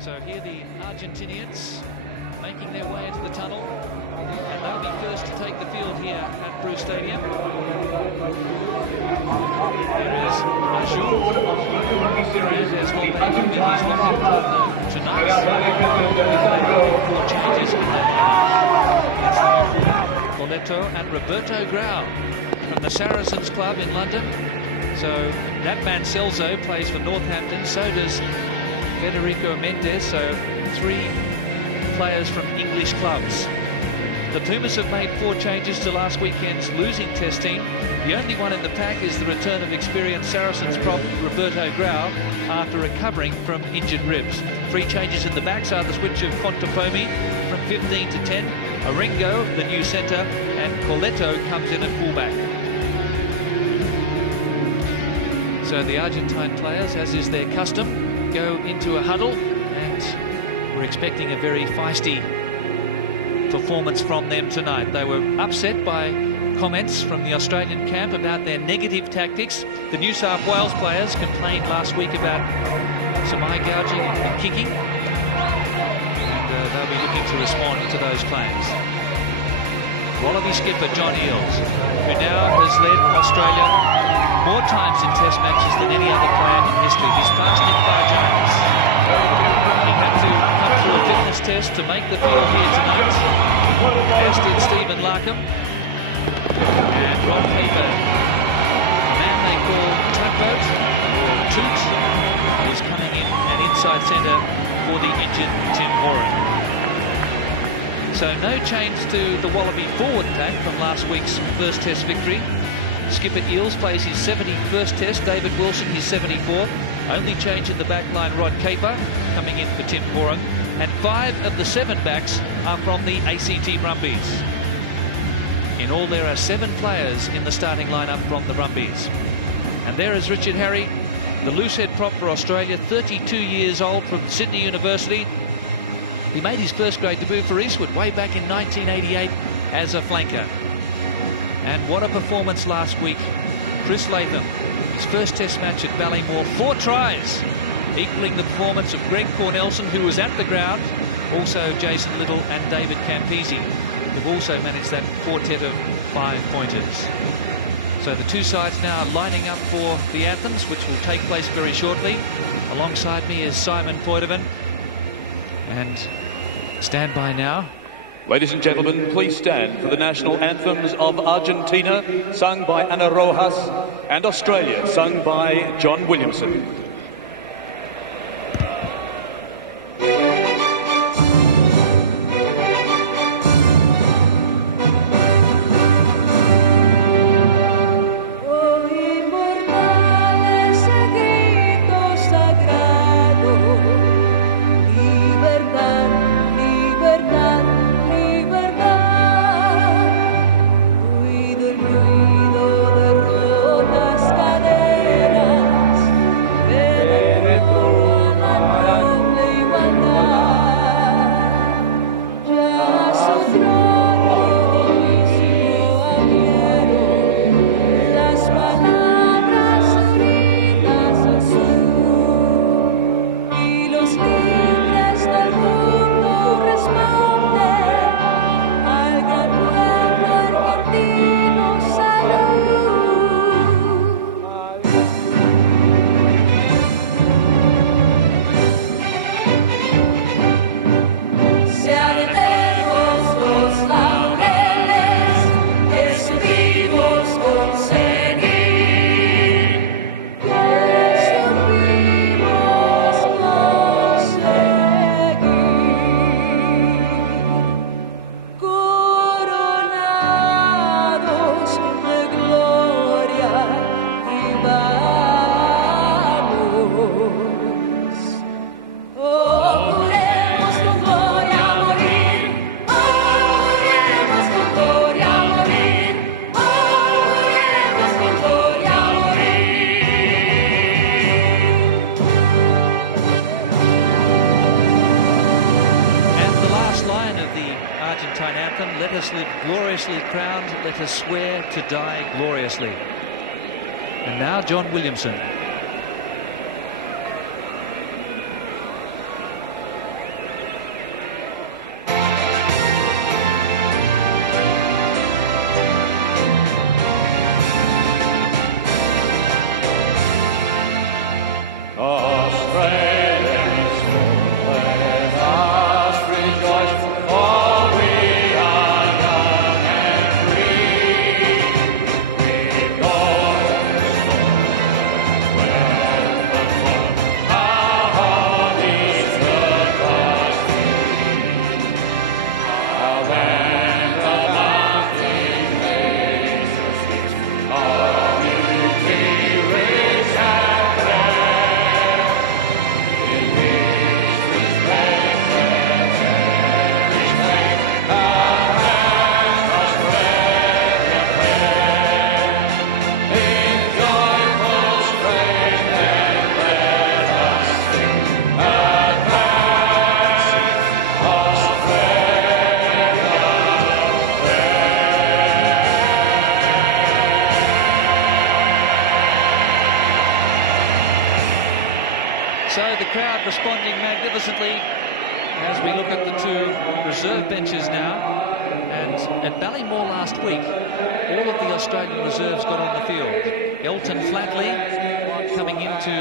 So here the Argentinians making their way into the tunnel, and they'll be first to take the field here at Bruce Stadium. There is Majou, and there's Holbein in his long tonight. Four changes in that lineup. Coletto and Roberto Grau from the Saracens Club in London. So that man Celso plays for Northampton, so does Federico Mendes, so three players from English clubs. The Pumas have made four changes to last weekend's losing test team. The only one in the pack is the return of experienced Saracens prop Roberto Grau after recovering from injured ribs. Three changes in the backs are the switch of Contepomi from 15 to 10, Aringo, the new centre, and Coletto comes in at fullback. So the Argentine players, as is their custom, go into a huddle, and we're expecting a very feisty performance from them tonight. They were upset by comments from the Australian camp about their negative tactics. The New South Wales players complained last week about some eye gouging and kicking, and they'll be looking to respond to those claims. Wallaby skipper John Eales, who now has led Australia more times in test matches than any other player in history. He's passed Nick Jones. He had to come through a fitness test to make the field here tonight, as did Stephen Larkham. And Rod Paper, the man they call Tugboat, or Toot, was coming in at inside centre for the injured Tim Horan. So no change to the Wallaby forward pack from last week's first test victory. Skipper Eales plays his 71st test, David Wilson his 74th. Only change in the back line, Rod Caper coming in for Tim Horan. And 5 of the 7 backs are from the ACT Brumbies. In all, there are 7 players in the starting lineup from the Brumbies. And there is Richard Harry, the loosehead prop for Australia, 32 years old, from Sydney University. He made his first grade debut for Eastwood way back in 1988 as a flanker. And what a performance last week. Chris Latham, his first test match at Ballymore, 4 tries, equaling the performance of Greg Cornelson, who was at the ground, also Jason Little and David Campese, who've also managed that quartet of 5-pointers. So the two sides now lining up for the anthems, which will take place very shortly. Alongside me is Simon Poitevin. And stand by now. Ladies and gentlemen, please stand for the national anthems of Argentina, sung by Ana Rojas, and Australia, sung by John Williamson. Let us live gloriously crowned, let us swear to die gloriously. And now John Williamson. So the crowd responding magnificently as we look at the two reserve benches now. And at Ballymore last week, all of the Australian reserves got on the field. Elton Flatley coming into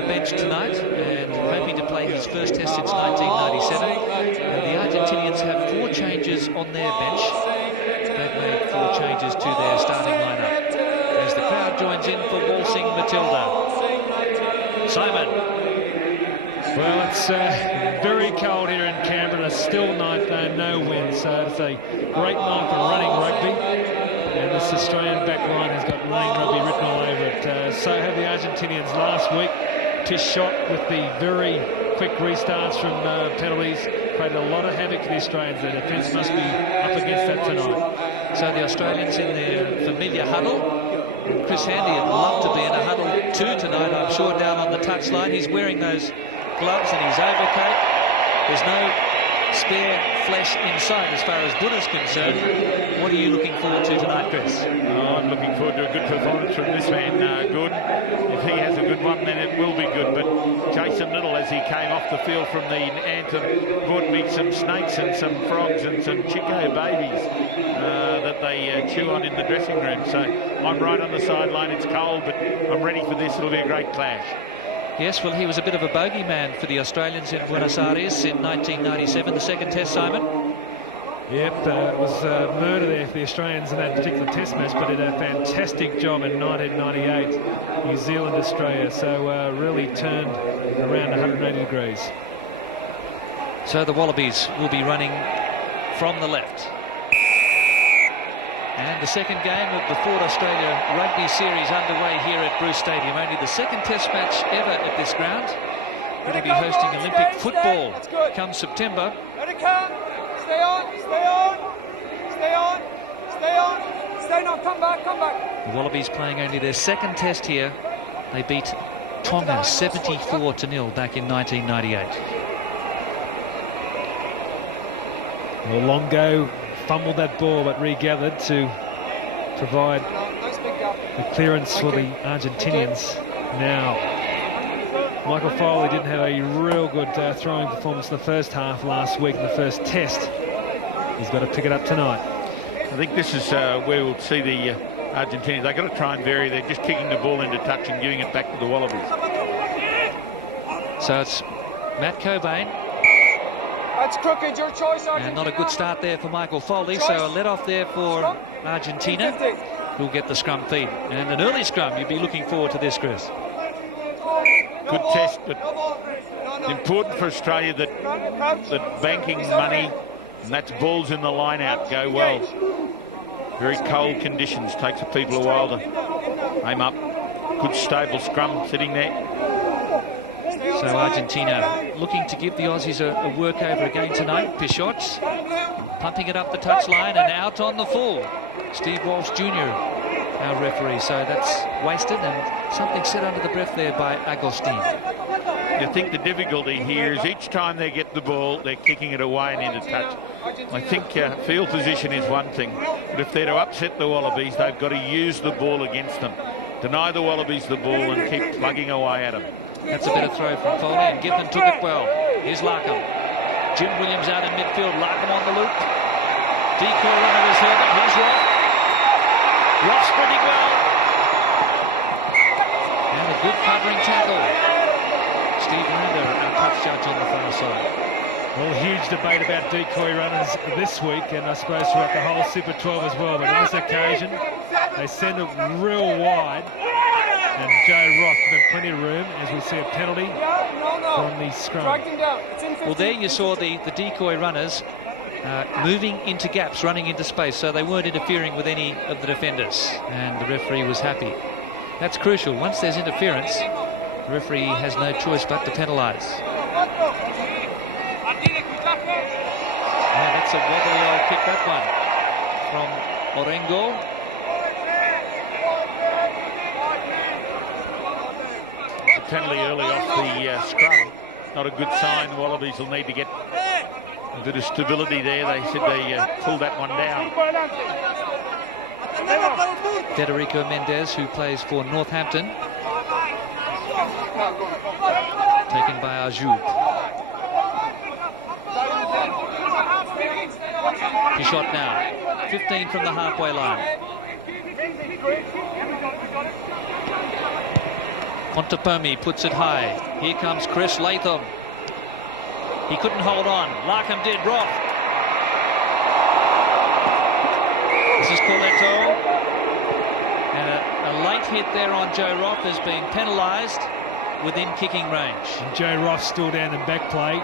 the bench tonight and hoping to play his first test since 1997. The Argentinians have 4 changes on their bench. They've made 4 changes to their starting lineup. As the crowd joins in for Waltzing Matilda. Simon. Well, it's very cold here in Canberra. Still night, no wind, so it's a great night for running rugby. And this Australian back line has got running rugby written all over it. So have the Argentinians last week. Tish shot with the very quick restarts from penalties. Created a lot of havoc for the Australians. Their defence must be up against that tonight. So the Australians in their familiar huddle. Chris Handy would love to be in a huddle too tonight, I'm sure, down on the touchline. He's wearing those gloves and his overcoat. There's no spare flesh in sight as far as Buddha's concerned. What are you looking forward to tonight, Chris? I'm looking forward to a good performance from this man, Good. If he has a good one, then it will be good. But Jason Little, as he came off the field from the anthem, brought me some snakes and some frogs and some Chico babies that they chew on in the dressing room. So I'm right on the sideline. It's cold, but I'm ready for this. It'll be a great clash. Yes, well, he was a bit of a bogeyman for the Australians in Buenos Aires in 1997, the second test, Simon. Yep, it was murder there for the Australians in that particular test match, but did a fantastic job in 1998, New Zealand, Australia, so really turned around 180 degrees. So the Wallabies will be running from the left. And the second game of the Ford Australia Rugby Series underway here at Bruce Stadium. Only the second test match ever at this ground. Going to be hosting Olympic football come September. Let it come. Stay on, stay on, stay on, stay on, stay on, come back, come back. The Wallabies playing only their second test here. They beat Tonga 74-0 back in 1998. Well, Longo fumbled that ball but regathered to provide the clearance for the Argentinians. Now, Michael Foley didn't have a real good throwing performance in the first half last week in the first test. He's got to pick it up tonight. I think this is where we'll see the Argentinians. They've got to try and vary. They're just kicking the ball into touch and giving it back to the Wallabies. So it's Matt Cobain. That's crooked, your choice, Argentina. And not a good start there for Michael Foley, so a let off there for Argentina, who'll get the scrum feed. And an early scrum, you'd be looking forward to this, Chris. Good test, but it's important for Australia that banking money, and that's balls in the line out, go well. Very cold conditions, takes the people a while to aim up. Good stable scrum sitting there. So Argentina looking to give the Aussies a workover again tonight. Pichots pumping it up the touchline and out on the full. Steve Walsh Jr., our referee. So that's wasted and something said under the breath there by Agustin. I think the difficulty here is each time they get the ball, they're kicking it away and into touch. I think field position is one thing, but if they're to upset the Wallabies, they've got to use the ball against them. Deny the Wallabies the ball and keep plugging away at them. That's a better throw from Foley, and Giffen took it well. Here's Larkham. Jim Williams out in midfield, Larkham on the loop. Decoy runner is Herbert, here's Roth. Roth sprinting well. And a good covering tackle. Steve Lander, our touch judge on the far side. Well, huge debate about decoy runners this week, and I suppose throughout the whole Super 12 as well, but on this occasion, they send it real wide. And Joe Roth with plenty of room as we see a penalty on the scrum. Well, there you saw the decoy runners moving into gaps, running into space, so they weren't interfering with any of the defenders, and the referee was happy. That's crucial. Once there's interference, the referee has no choice but to penalise. Yeah, that's a wobbly old kick, that one, from Orengo. Penalty early off the scrum. Not a good sign. The Wallabies will need to get a bit of stability there. They said they pulled that one down. Federico Mendes, who plays for Northampton. taken by Ajoub. He shot now, 15 from the halfway line. Pontapomi puts it high. Here comes Chris Latham. He couldn't hold on. Larkham did. Roth. This is Corletto. And a late hit there on Joe Roth has been penalised within kicking range. And Joe Roth still down in back play.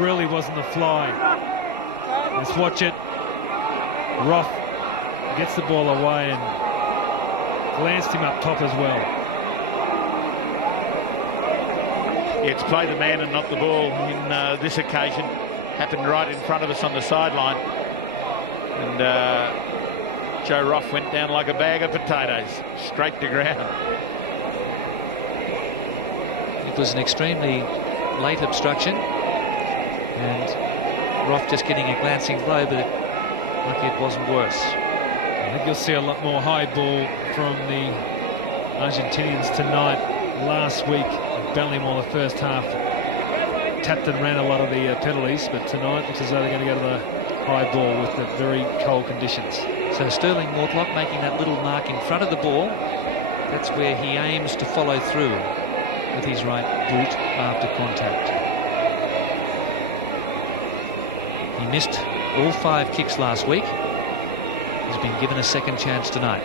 Really wasn't a fly. Let's watch it. Roth gets the ball away and glanced him up top as well. Yeah, it's play the man and not the ball in this occasion. Happened right in front of us on the sideline. And Joe Roth went down like a bag of potatoes, straight to ground. It was an extremely late obstruction. And Roth just getting a glancing blow, but lucky it wasn't worse. I think you'll see a lot more high ball from the Argentinians tonight. Last week, Ballymore the first half tapped and ran a lot of the penalties, but tonight looks as though they're going to go to the high ball with the very cold conditions. So Sterling Mortlock making that little mark in front of the ball. That's where he aims to follow through with his right boot after contact. He missed all 5 kicks last week. He's been given a second chance tonight.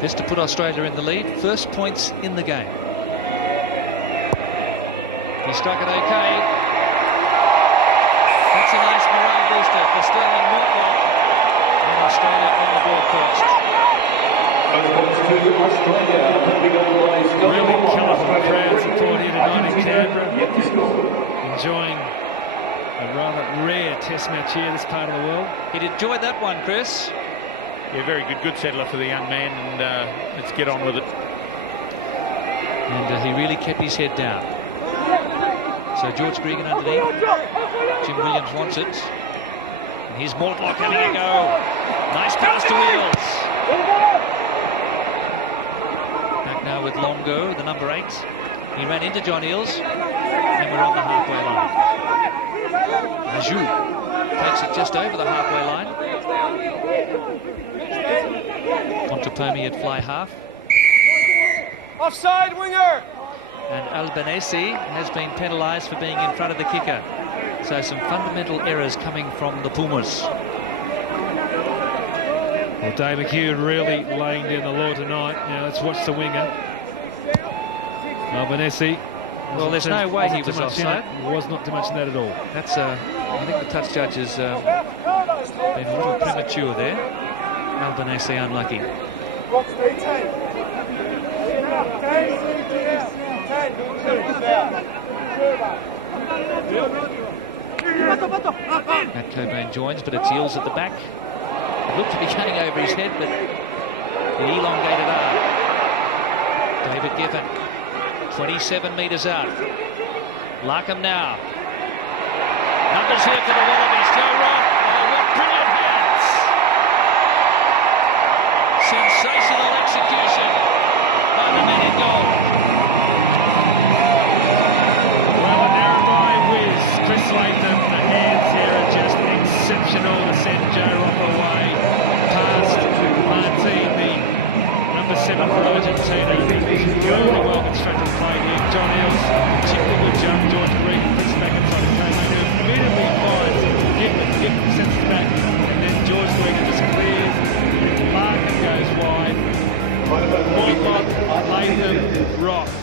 This to put Australia in the lead. First points in the game. He struck it okay. That's a nice morale booster for Sterling Mortlock. And Australia on the board first. Really colourful crowd support here tonight in Canberra. Enjoying a rather rare test match here, this part of the world. He'd enjoyed that one, Chris. Yeah, very good settler for the young man, and let's get on with it. And he really kept his head down. So George Gregan underneath. Jim Williams wants it. And here's Mortlock having a go. Nice pass to Wheels. Back now with Longo, the number 8. He ran into John Eales, and we're on the halfway line. Ajoub takes it just over the halfway line. Pontapomi at fly half. Offside, winger! And Albanese has been penalised for being in front of the kicker. So some fundamental errors coming from the Pumas. Well, Dave McHugh really laying down the law tonight. Now let's watch the winger. Albanese. Well, there's no way he was offside. There was not too much in that at all. That's I think the touch judge has been a little premature there. Albanese unlucky. Matt Cobain joins, but it's Eales at the back. It looked to be going over his head, but the elongated arm. David Giffen, 27 metres out. Larkham now. Numbers here for the Wallabies. Joe Roth. Oh, what brilliant hands. Sensational execution by the men in goal. Well, a narrow whiz. Chris Latham, the hands here are just exceptional to send Joe Roth away past Martin, the number 7 for Argentina. Really well constructed play here. John Eales, particularly good jump. George Gregan puts it back in front of Cobain, who immediately finds Giffen sends it back, and then George Gregan just clears. Larkham goes wide. Mortlock, Latham, Roth.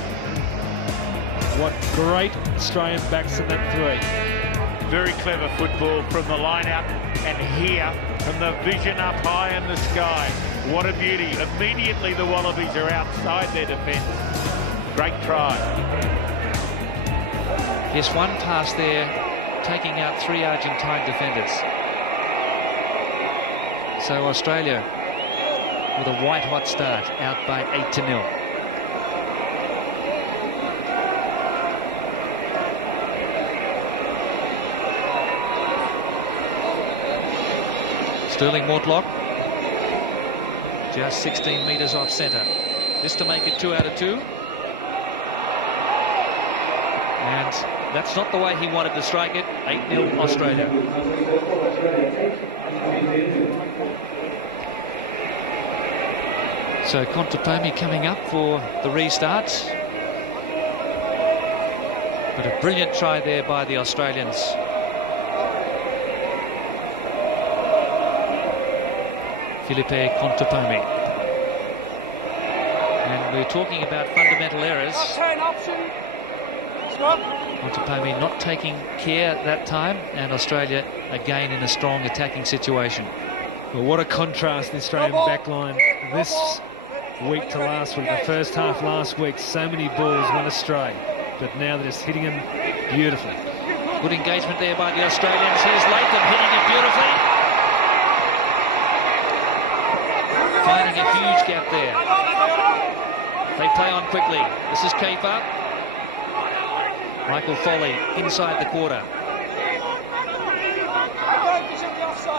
What great Australian backs in that 3. Very clever football from the line out, and here from the vision up high in the sky. What a beauty. Immediately the Wallabies are outside their defence. Great try. Yes, one pass there, taking out 3 Argentine defenders. So Australia with a white-hot start, out by 8-0. Sterling Mortlock Just 16 metres off centre. This to make it 2 out of 2. And that's not the way he wanted to strike it. 8-0 Australia. So Contepomi coming up for the restart. But a brilliant try there by the Australians. Felipe Contepomi. And we're talking about fundamental errors. Contepomi not taking care that time, and Australia again in a strong attacking situation. Well, what a contrast, the Australian backline this week to last week. The first half last week, so many balls went astray, but now they're just hitting them beautifully. Good engagement there by the Australians. Here's Latham hitting it beautifully. Finding a huge gap there. They play on quickly. This is Kafer. Michael Foley inside the quarter.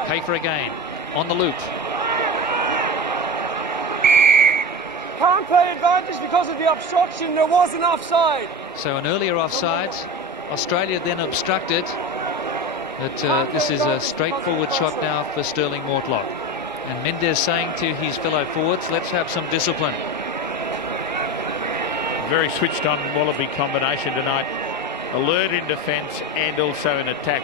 Kafer again on the loop. Can't play advantage because of the obstruction. There was an offside. So an earlier offside. Australia then obstructed. But this is a straightforward shot now for Sterling Mortlock. And Mendes saying to his fellow forwards, let's have some discipline. Very switched on Wallaby combination tonight. Alert in defence and also in attack.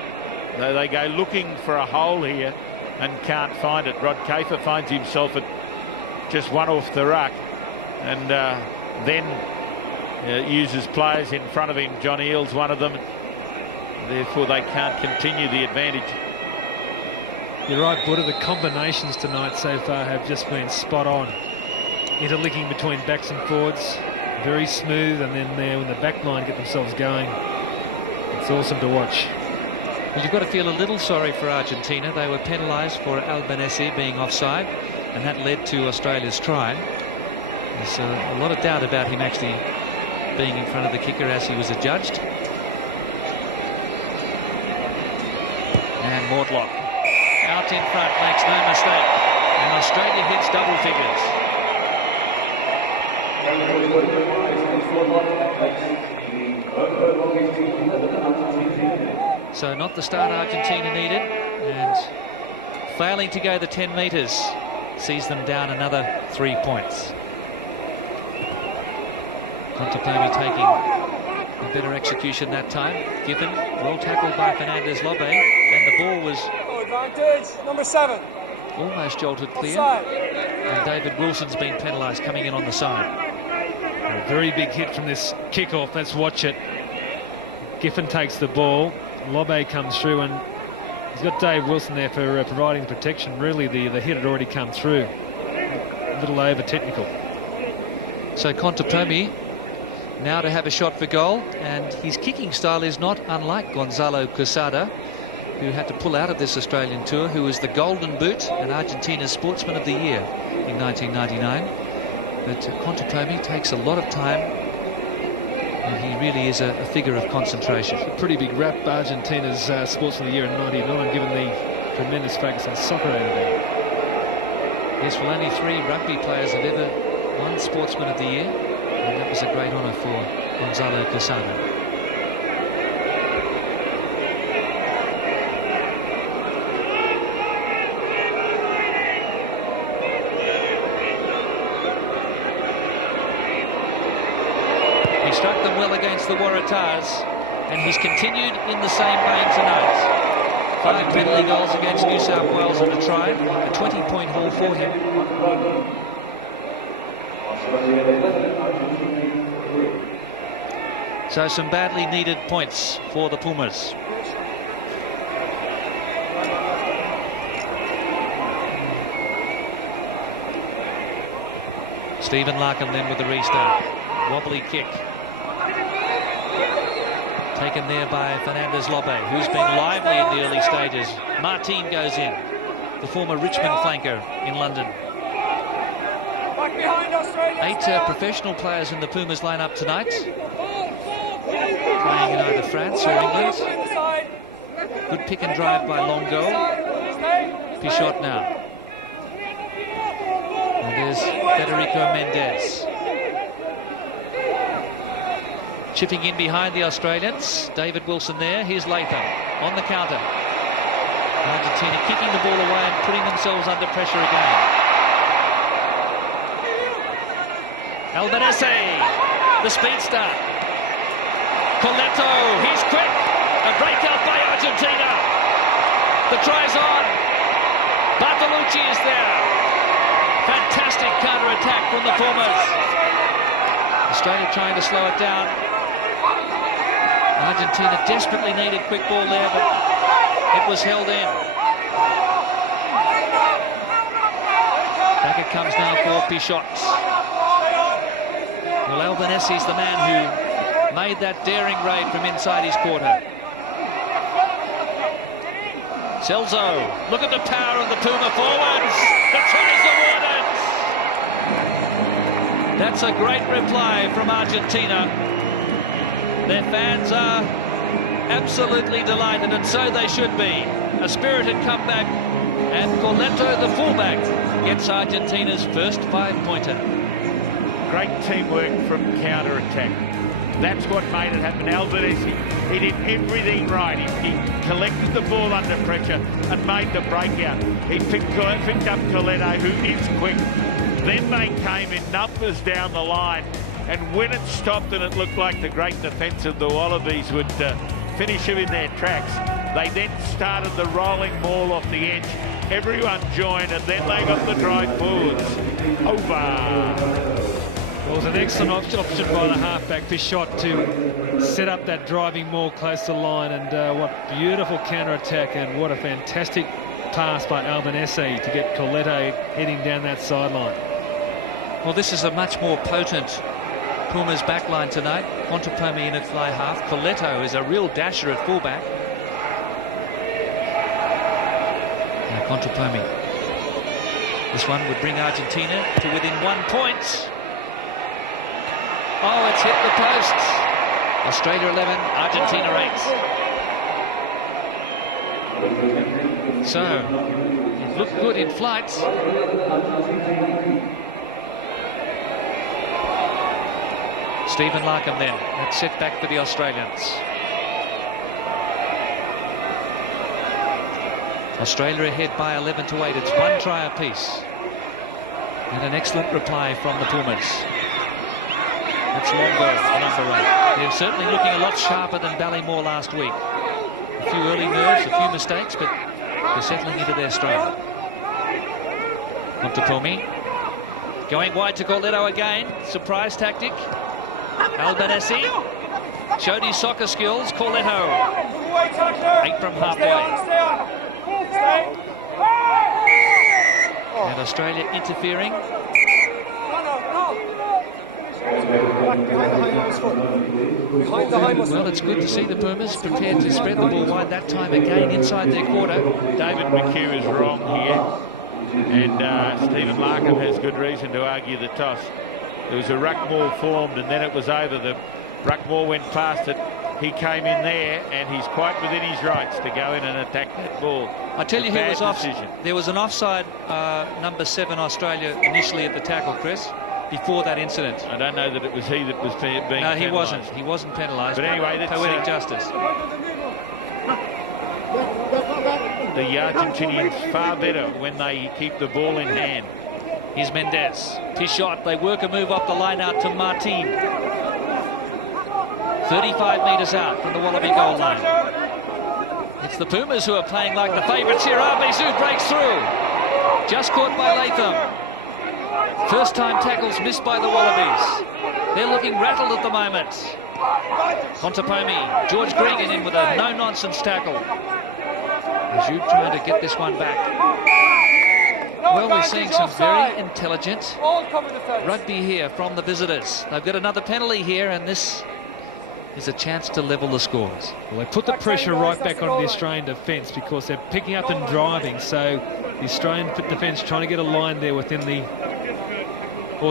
They go looking for a hole here and can't find it. Rod Kafer finds himself at just one off the ruck, and then uses players in front of him. John Eales, one of them. Therefore, they can't continue the advantage. You're right, Buddha. The combinations tonight so far have just been spot on. Interlinking between backs and forwards. Very smooth, and then there when the back line get themselves going, it's awesome to watch. Well, you've got to feel a little sorry for Argentina. They were penalised for Albanese being offside, and that led to Australia's try. There's a lot of doubt about him actually being in front of the kicker as he was adjudged. And Mortlock out in front, makes no mistake, and Australia hits double figures. So not the start Argentina needed, and failing to go the 10 metres sees them down another 3 points. Contepomi taking a better execution that time. Giffen, well tackled by Fernandez Lobe, and the ball was Advantage, number 7. almost jolted clear. Offside. And David Wilson's been penalised coming in on the side. A very big hit from this kickoff. Let's watch it. Giffen takes the ball. Lobe comes through, and he's got Dave Wilson there for providing protection. Really, the hit had already come through. A little over technical. So Contepomi now to have a shot for goal, and his kicking style is not unlike Gonzalo Quesada, who had to pull out of this Australian tour, who was the Golden Boot and Argentina's Sportsman of the Year in 1999. But Contepomi takes a lot of time, and he really is a figure of concentration. A pretty big rap, Argentina's Sportsman of the Year in '99, given the tremendous focus on soccer over there. Yes, well, only 3 rugby players have ever won Sportsman of the Year, and that was a great honour for Gonzalo Quesada. Struck them well against the Waratahs, and he's continued in the same vein tonight. 5 penalty goals against New South Wales and a try, a 20-point haul for him. So some badly needed points for the Pumas. Stephen Larkham then with the restart. Wobbly kick. Taken there by Fernandez Lobe, who's been lively in the early stages. Martin goes in, the former Richmond flanker in London. 8 professional players in the Pumas lineup tonight, playing in either France or England. Good pick and drive by Longo. Pichot now. And Nico Mendes. Chipping in behind the Australians. David Wilson there. Here's Latham on the counter. Argentina kicking the ball away and putting themselves under pressure again. Albanese, the speedster. Coletto, he's quick. A breakout by Argentina. The try's on. Bartolucci is there. Fantastic counter-attack from the Pumas. Australia trying to slow it down. Argentina desperately needed quick ball there, but it was held in. Back it comes now for Pichot. Well, Albanese's the man who made that daring raid from inside his quarter. Celso, look at the power of the Puma forwards. The tries awarded. That's a great reply from Argentina. Their fans are absolutely delighted, and so they should be. A spirited comeback, and Coletto, the fullback, gets Argentina's first 5-pointer. Great teamwork from counter-attack. That's what made it happen. Albanese, he did everything right. He collected the ball under pressure and made the breakout. He picked up Coletto, who is quick. Then they came in numbers down the line, and when it stopped and it looked like the great defence of the Wallabies would finish them in their tracks, they then started the rolling ball off the edge. Everyone joined, and then they got the drive forwards. Over. It was an excellent option by the halfback Pichot to set up that driving more close to the line, and what beautiful counter-attack, and what a fantastic pass by Albanese to get Coletto heading down that sideline. Well, this is a much more potent Puma's backline tonight. Contepomi in at fly half. Coletto is a real dasher at fullback. Now Contepomi. This one would bring Argentina to within 1 point. Oh, it's hit the posts. Australia 11, Argentina 8. So, it looked good in flight. Stephen Larkham then. That's set back for the Australians. Australia ahead by 11-8. It's 1 try apiece. And an excellent reply from the Pumas. That's Longo, number 8. They're certainly looking a lot sharper than Ballymore last week. A few early nerves, a few mistakes, but they're settling into their stride. Contepomi. Going wide to Coletto again. Surprise tactic. Albanese showed his soccer skills. Coletto. 8 from halfway. And Australia interfering. Well, it's good to see the Pumas prepared to spread the ball wide that time again inside their quarter. David McHugh is wrong here, and Stephen Larkham has good reason to argue the toss. There was a ruck ball formed, and then it was over. The ruck ball went past it. He came in there, and he's quite within his rights to go in and attack that ball. I tell you who was offside. There was an offside, number 7 Australia initially at the tackle, Chris, before that incident. I don't know that it was he that was being No, penalised. he wasn't. He wasn't penalised. But anyway, that's poetic justice. The Argentinians far better when they keep the ball in hand. Here's Mendes. Pichot. They work a move off the line out to Martin. 35 metres out from the Wallaby goal line. It's the Pumas who are playing like the favourites here. Arbizu breaks through. Just caught by Latham. First time tackles missed by the Wallabies. They're looking rattled at the moment. Contepomi. George Gregan in with a no-nonsense tackle. Azu trying to get this one back. Well, we're seeing some very intelligent rugby here from the visitors. They've got another penalty here, and this is a chance to level the scores. Well, they put the pressure right back on the Australian defence because they're picking up and driving. So the Australian defence trying to get a line there within the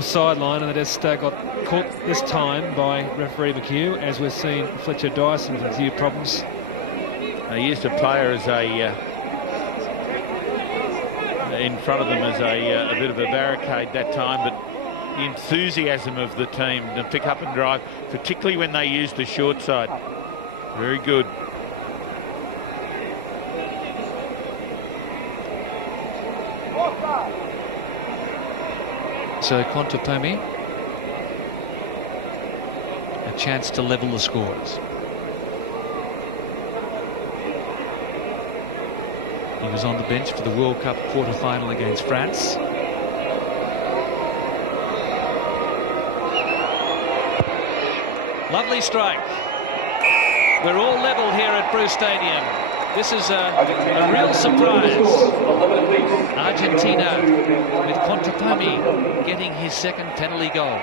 sideline, and they just got caught this time by referee McHugh, as we've seen Fletcher Dyson with a few problems. They used a player as in front of them as a bit of a barricade that time, but the enthusiasm of the team to pick up and drive, particularly when they use the short side. Very good. So Contepomi, a chance to level the scores. He was on the bench for the World Cup quarter-final against France. Lovely strike. We're all level here at Bruce Stadium. This is a real surprise. Argentina with Contepomi getting his second penalty goal.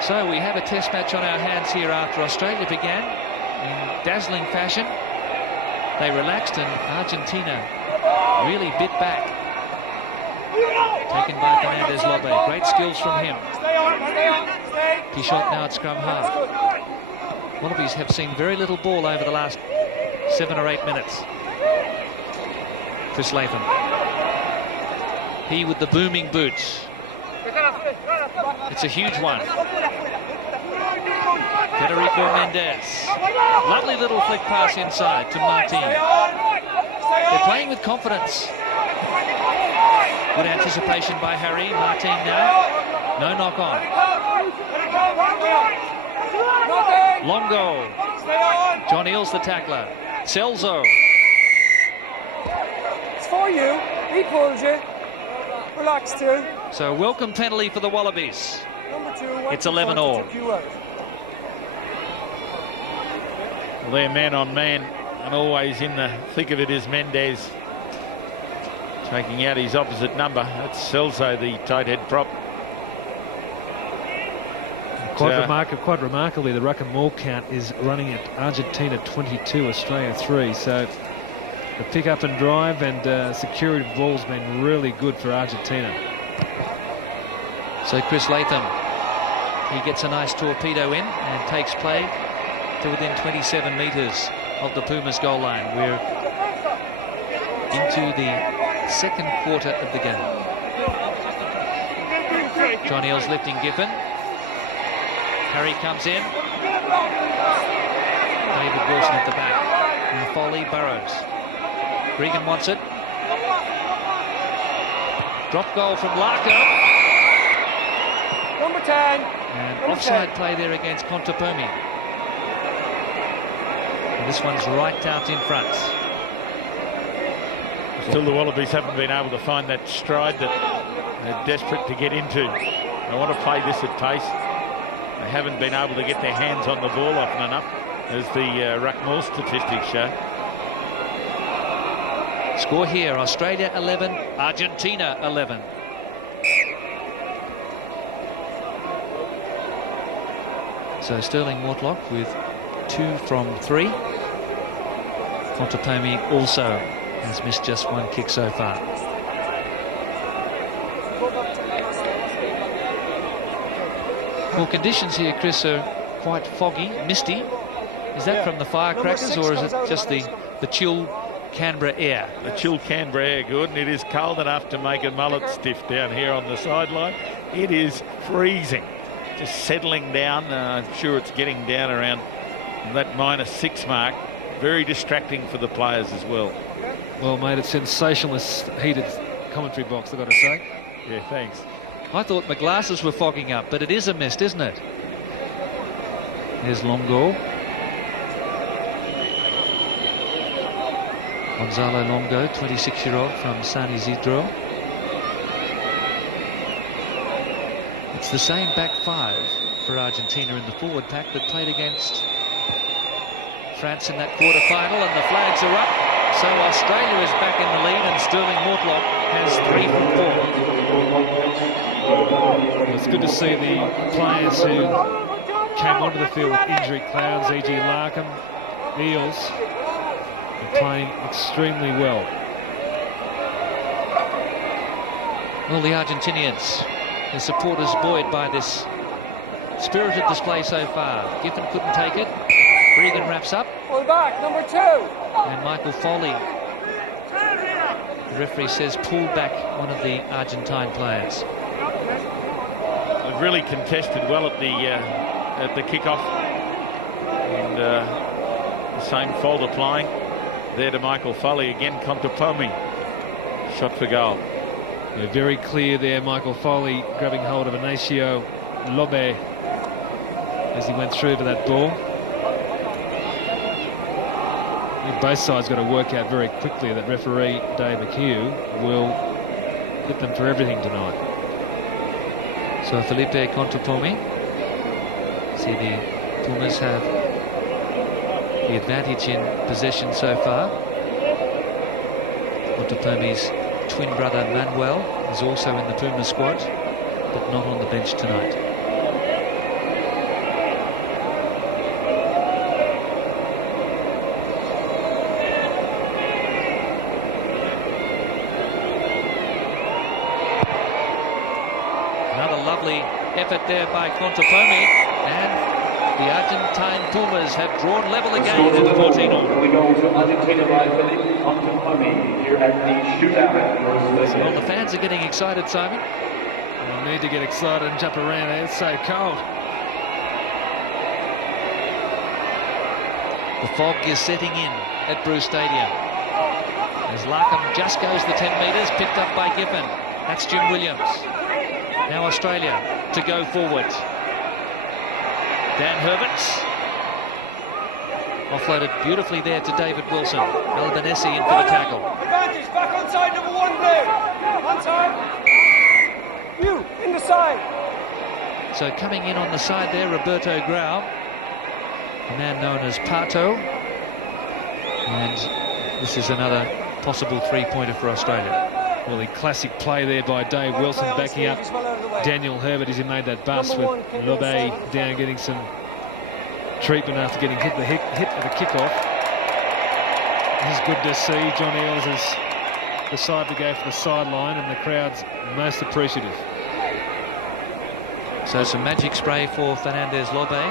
So we have a test match on our hands here after Australia began in dazzling fashion. They relaxed and Argentina really bit back. Taken by Fernandez Lobe. Great skills from him. Pichot now at scrum half. Wallabies have seen very little ball over the last 7 or 8 minutes. Chris Latham. He with the booming boots. It's a huge one. Federico Mendes. Lovely little flick pass inside to Martin. They're playing with confidence. Good anticipation by Harry. Martin now. No knock on. Long goal. John Eales the tackler. Celso. It's for you. He pulled you. Relax too. So welcome penalty for the Wallabies. Number 2. It's 11 all. Well, they're man on man, and always in the thick of it is Mendes. Taking out his opposite number. That's Celso, the tight head prop. Quite remarkably, the ruck and maul count is running at Argentina 22, Australia 3. So the pick up and drive and security of ball's been really good for Argentina. So Chris Latham, he gets a nice torpedo in and takes play to within 27 metres of the Pumas goal line. We're into the second quarter of the game. John Eales lifting Giffen. Harry comes in. David Wilson at the back. And Foley, Burrows. Gregan wants it. Drop goal from Larkham. Number 10. And offside play there against Contepomi. And this one's right out in front. Still the Wallabies haven't been able to find that stride that they're desperate to get into. They want to play this at pace. They haven't been able to get their hands on the ball often enough, as the ruck maul statistics show. Score here, Australia 11, Argentina 11. So Sterling Mortlock with 2 from 3. Contepomi also has missed just 1 kick so far. Well, conditions here, Chris, are quite foggy, misty. Is that from the firecrackers, or is it just the chill Canberra air? The chill Canberra air, good, and it is cold enough to make a mullet stiff down here on the sideline. It is freezing, just settling down. I'm sure it's getting down around that -6 mark. Very distracting for the players as well. Well, mate, it's sensationalist heated commentary box, I've got to say. Yeah, thanks. I thought my glasses were fogging up, but it is a mist, isn't it? There's Longo. Gonzalo Longo, 26-year-old from San Isidro. It's the same back 5 for Argentina in the forward pack that played against France in that quarter-final, and the flags are up. So Australia is back in the lead, and Sterling Mortlock has 3 from 4. Well, it's good to see the players who came onto the field with injury clouds, e.g. Larkham, Eales, are playing extremely well. Well, the Argentinians, the supporters buoyed by this spirited display so far. Giffen couldn't take it. Gregan wraps up. Pull back, number 2. And Michael Foley The referee says pull back one of the Argentine players. They've really contested well at the kickoff, and the same fault applying there to Michael Foley. Again, Contepomi shot for goal. Yeah, very clear there, Michael Foley grabbing hold of Ignacio Lobe as he went through to that ball. I think both sides got to work out very quickly that referee Dave McHugh will hit them for everything tonight. So Felipe Contepomi. See, the Pumas have the advantage in possession so far. Contepomi's twin brother Manuel is also in the Puma squad, but not on the bench tonight. Another lovely effort there by Contepomi, and the Argentine Pumas have drawn level again at 14-all. We go to Argentina by Felipe Contepomi here at the shootout. Well, the fans are getting excited, Simon. I need to get excited and jump around. It's so cold. The fog is setting in at Bruce Stadium. As Larkham just goes the 10 metres, picked up by Giffen. That's Jim Williams. Now Australia to go forward. Dan Herberts. Offloaded beautifully there to David Wilson. Albanese in for the tackle. Advantage, back on side number 1, Blue. On side. You, in the side. So coming in on the side there, Roberto Grau, a man known as Pato. And this is another possible three-pointer for Australia. Really classic play there by Dave Wilson backing up Daniel Herbert as he made that bust with Lobe down getting some treatment after getting hit at the kickoff. This is good to see. John Eales has decided to go for the sideline and the crowd's most appreciative. So some magic spray for Fernandez Lobe. I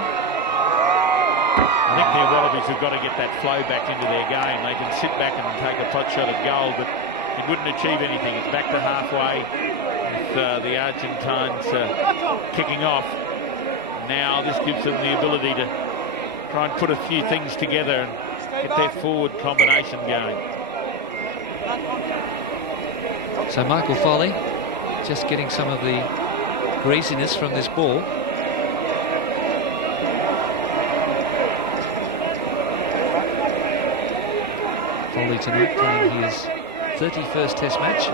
think the Wallabies have got to get that flow back into their game. They can sit back and take a pot shot at goal, but it wouldn't achieve anything. It's back to halfway with the Argentines kicking off. Now this gives them the ability to try and put a few things together and get their forward combination going. So Michael Foley just getting some of the greasiness from this ball. Foley tonight playing his 31st Test match.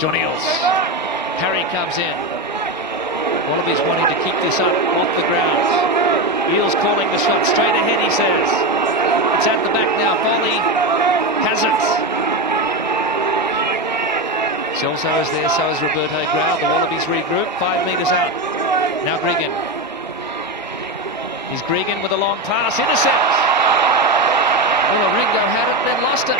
John Eales. Harry comes in. Wallabies wanting to kick this up off the ground. Eales calling the shot straight ahead, he says. It's at the back now. Foley has it. Celso is there, so is Roberto Grau. The Wallabies regroup, 5 metres out. Now Gregan. Here's Gregan with a long pass, intercept. Well, Ringo had it, then lost it.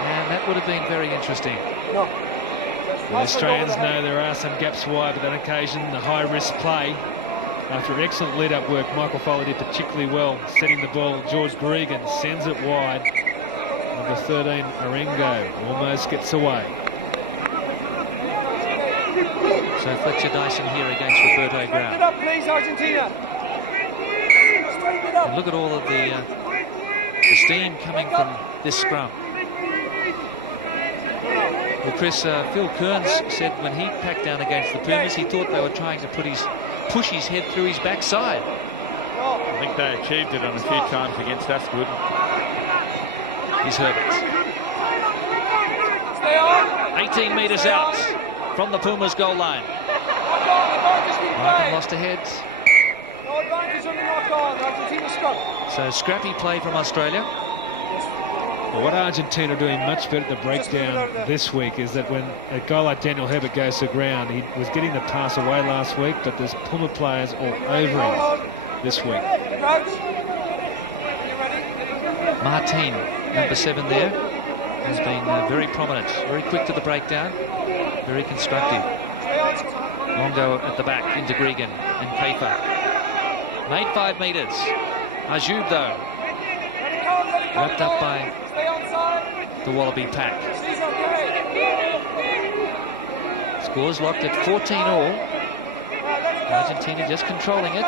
And that would have been very interesting. The Australians know there are some gaps wide, but on occasion, the high-risk play. After excellent lead-up work, Michael Foley did particularly well, setting the ball. George Gregan sends it wide. Number 13, Aringo, almost gets away. So Fletcher Dyson here against Roberto Grau. Straighten it up, please, Argentina. Straighten it up. And look at all of the steam coming from this scrum. Well, Chris, Phil Kearns said when he packed down against the Pumas, he thought they were trying to push his head through his backside. I think they achieved it on a few times against Asgood. Here's Herbert. Stay on. 18 metres out from the Pumas goal line. Larkin lost ahead. No advantage on the knock-on. Argentina scrum. So scrappy play from Australia. Well, what Argentina are doing much better at the breakdown this week is that when a guy like Daniel Herbert goes to ground, he was getting the pass away last week, but there's Puma players all over him this week. Martin, number 7 there, has been very prominent, very quick to the breakdown, very constructive. Longo at the back into Gregan and Kafer. Made 5 metres. Ajoub though. wrapped up by the Wallaby pack. Scores locked at 14-all. Argentina just controlling it.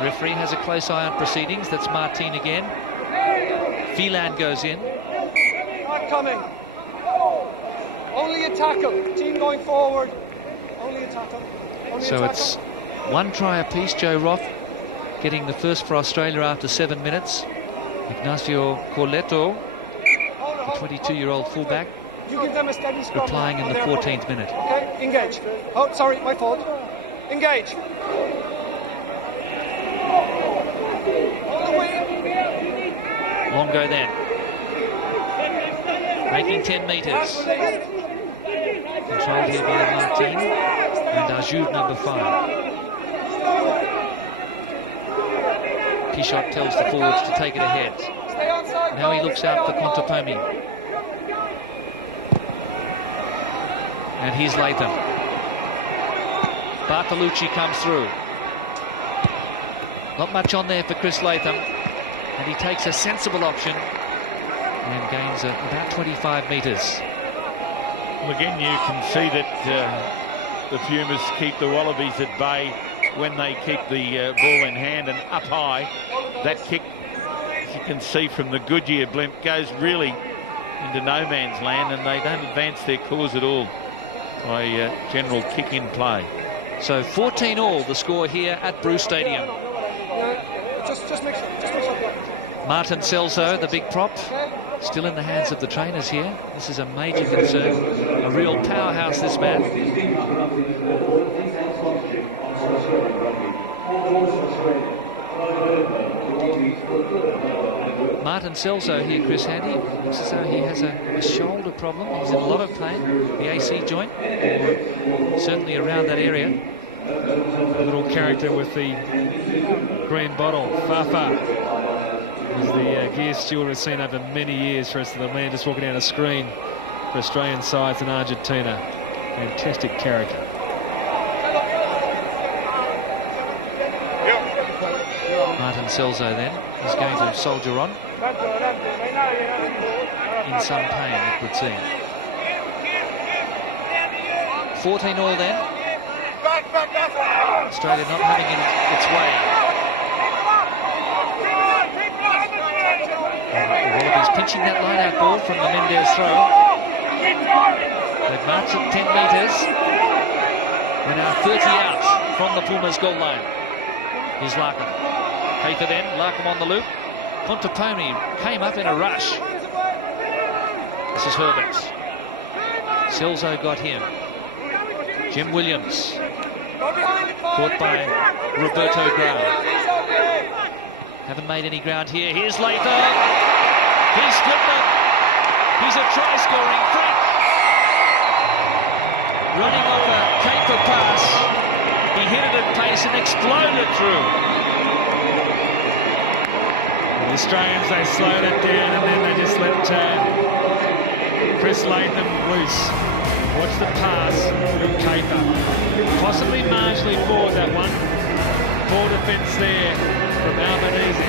Referee has a close eye on proceedings. That's Martin again. Phelan goes in. Not coming. Only a tackle. Team going forward. Only a tackle. So it's one try apiece. Joe Roth getting the first for Australia after 7 minutes. Ignacio Corletto, the 22-year-old fullback, you give them a steady scrum replying in the 14th minute. Okay, engage. Oh, sorry, my fault. Engage. Hold the wing. Longo then. Making 10 metres. Controlled here by Martin and Ajoub, number 5. Pichot tells the forwards to take it ahead. Now he looks out for Contepomi. And here's Latham. Bartolucci comes through. Not much on there for Chris Latham. And he takes a sensible option and gains about 25 metres. Well, again, you can see that the Pumas keep the Wallabies at bay when they keep the ball in hand and up high. That kick, as you can see from the Goodyear blimp, goes really into no man's land, and they don't advance their cause at all by general kick in play. So 14-all the score here at Bruce Stadium. Just make sure. Martin Celso, the big prop, still in the hands of the trainers here. This is a major concern. A real powerhouse, this man. Martin Celso here, Chris Handy. Looks as though he has a shoulder problem. He's in a lot of pain. The AC joint, or certainly around that area. A little character with the green bottle, Fafa. He's the gear steward we've seen over many years for us to the land, just walking down a screen for Australian sides in Argentina. Fantastic character. Martin Celso then is going to soldier on. In some pain, it would seem. 14-all then. Australia not having it its way. The Wallabies pinching that line-out ball from the Mendez throw. They've marched at 10 metres. We're now 30 out from the Pumas goal line. Here's Larkham. Hafer then, Larkham on the loop. Contepomi came up in a rush. This is Herbert. Celso got him. Jim Williams. Caught by Roberto Grau. Haven't made any ground here. Here's Latham. He's split them. He's a try-scoring threat. Running off a Kafer pass. He hit it at pace and exploded through. The Australians, they slowed it down and then they just let Chris Latham loose. Watch the pass from Kafer. Possibly marginally forward, that one. Poor defence there from Albanese.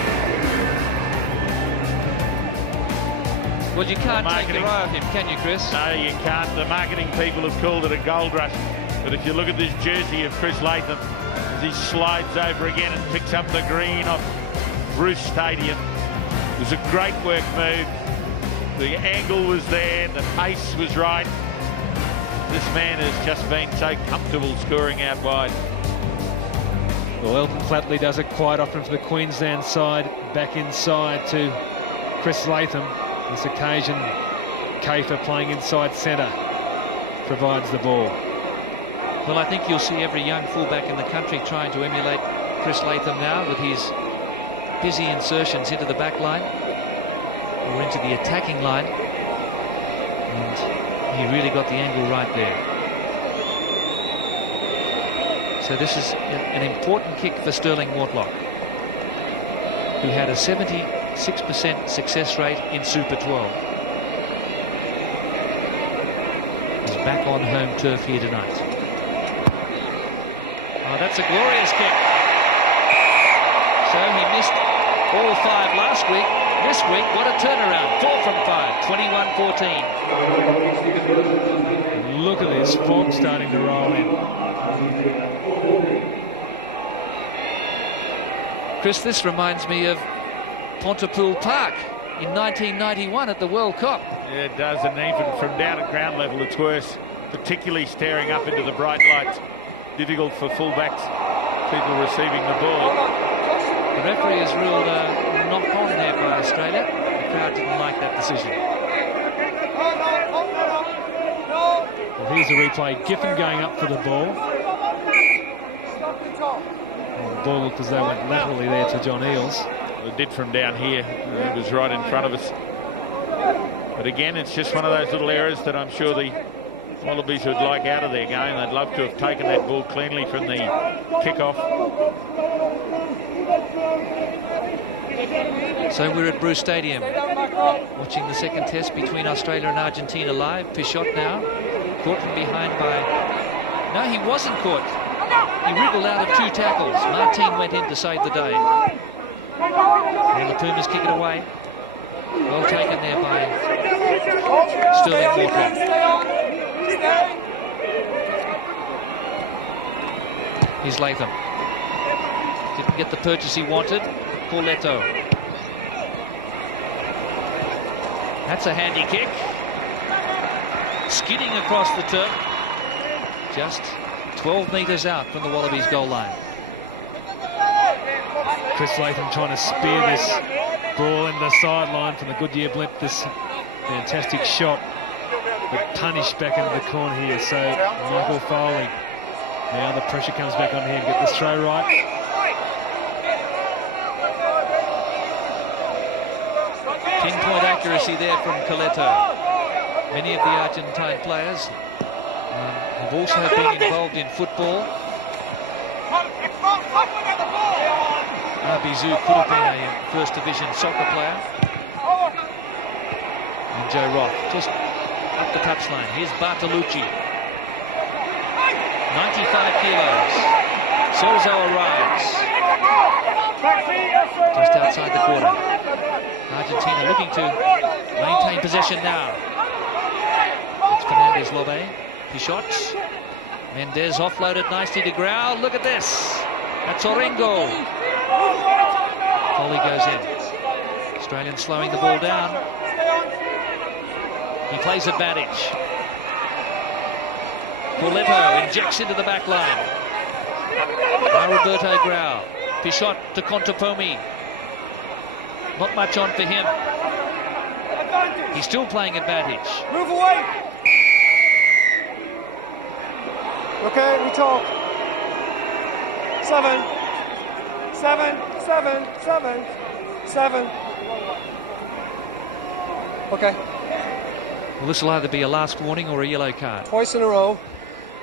Well, you can't take your eye off him, can you, Chris? No, you can't. The marketing people have called it a gold rush. But if you look at this jersey of Chris Latham, as he slides over again and picks up the green off Bruce Stadium, it was a great work move. The angle was there, the pace was right. This man has just been so comfortable scoring out wide. Well, Elton Flatley does it quite often for the Queensland side, back inside to Chris Latham. This occasion, Kafer playing inside centre provides the ball. Well, I think you'll see every young fullback in the country trying to emulate Chris Latham now with his busy insertions into the back line or into the attacking line. And he really got the angle right there. So this is an important kick for Sterling Mortlock, who had a 76% success rate in Super 12. He's back on home turf here tonight. Oh, that's a glorious kick. So he missed all 5 last week. this week, what a turnaround. 4 from 5, 21-14. Look at this fog starting to roll in. Chris, this reminds me of Pontypool Park in 1991 at the World Cup. Yeah, it does, and even from down at ground level, it's worse, particularly staring up into the bright lights. Difficult for fullbacks, people receiving the ball. The referee has ruled a knock-on there by Australia. The crowd didn't like that decision. Well, here's the replay. Giffen going up for the ball. Well, the ball looked as though it went laterally there to John Eales. Well, it did from down here. It was right in front of us. But again, it's just one of those little errors that I'm sure the Wallabies would like out of their game. They'd love to have taken that ball cleanly from the kick-off. So we're at Bruce Stadium, watching the second test between Australia and Argentina live. Pichot now, caught from behind by... No, he wasn't caught. He wriggled out of 2 tackles. Martin went in to save the day. And the Pumas kick it away. Well taken there by Sterling Mortlock. Here's Latham. Didn't get the purchase he wanted. Corletto. That's a handy kick. Skidding across the turf. Just 12 metres out from the Wallabies goal line. Chris Latham trying to spear this ball into the sideline from the Goodyear blimp. This fantastic shot, but punished back into the corner here. So Michael Foley, now the pressure comes back on him. Get this throw right. Pinpoint accuracy there from Coletto. Many of the Argentine players have also been involved in football. Abizu could have been a first division soccer player. And Joe Roth just up the touchline. Here's Bartolucci. 95 kilos. Sozo arrives. Just outside the quarter. Argentina looking to maintain possession now. It's Fernandez Lobe. Pichot. Mendez offloaded nicely to Grau. Look at this. That's Orengo. Foley goes in. Australian slowing the ball down. He plays advantage. Corletto injects into the back line. Now Roberto Grau. Pichot to Contepomi. Not much on for him. He's still playing advantage. Move away. Okay, we talk. 7. 7. 7. 7. 7. Okay. Well, this will either be a last warning or a yellow card. Twice in a row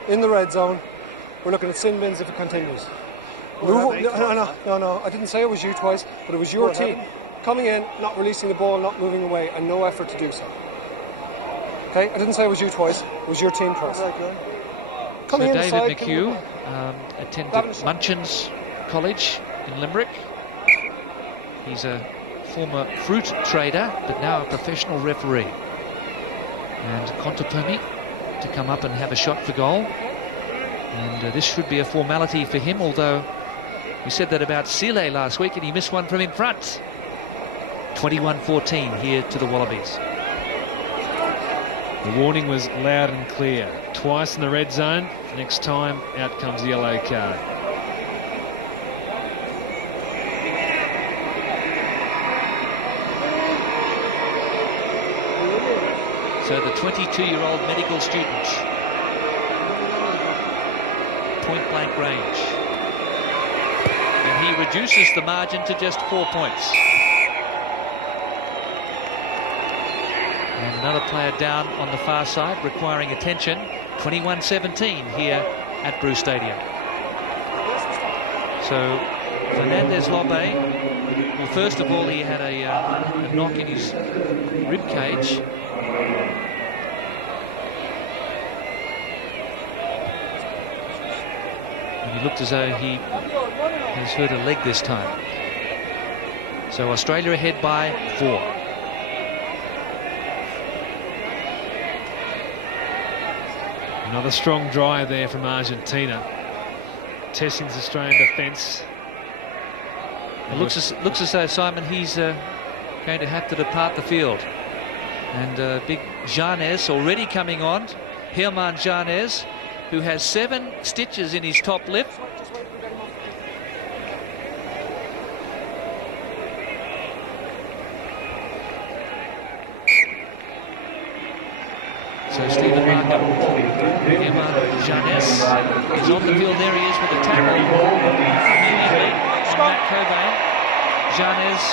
in the red zone. We're looking at sin bins if it continues. No, I didn't say it was you twice, but it was your team coming in, not releasing the ball, not moving away, and no effort to do so. Okay, I didn't say it was you twice. It was your team twice. So David McHugh attended Munchin's College in Limerick. He's a former fruit trader, but now a professional referee. And Contepomi to come up and have a shot for goal. And this should be a formality for him, although we said that about Sile last week and he missed one from in front. 21-14 here to the Wallabies. The warning was loud and clear. Twice in the red zone. Next time, out comes the yellow card. So the 22-year-old medical student, point-blank range. And he reduces the margin to just 4 points. And another player down on the far side, requiring attention. 21-17 here at Bruce Stadium. So Fernandez Lobe, well, first of all, he had a knock in his rib cage. And he looked as though he has hurt a leg this time. So Australia ahead by 4. Another strong drive there from Argentina, testing the Australian defence. It looks as though, Simon, he's going to have to depart the field. And big Janes already coming on. Herman Janes, who has 7 stitches in his top lip. So Stephen Markham, Herman Janes is on the field. There he is with a tackle immediately on Matt Cobain. Janes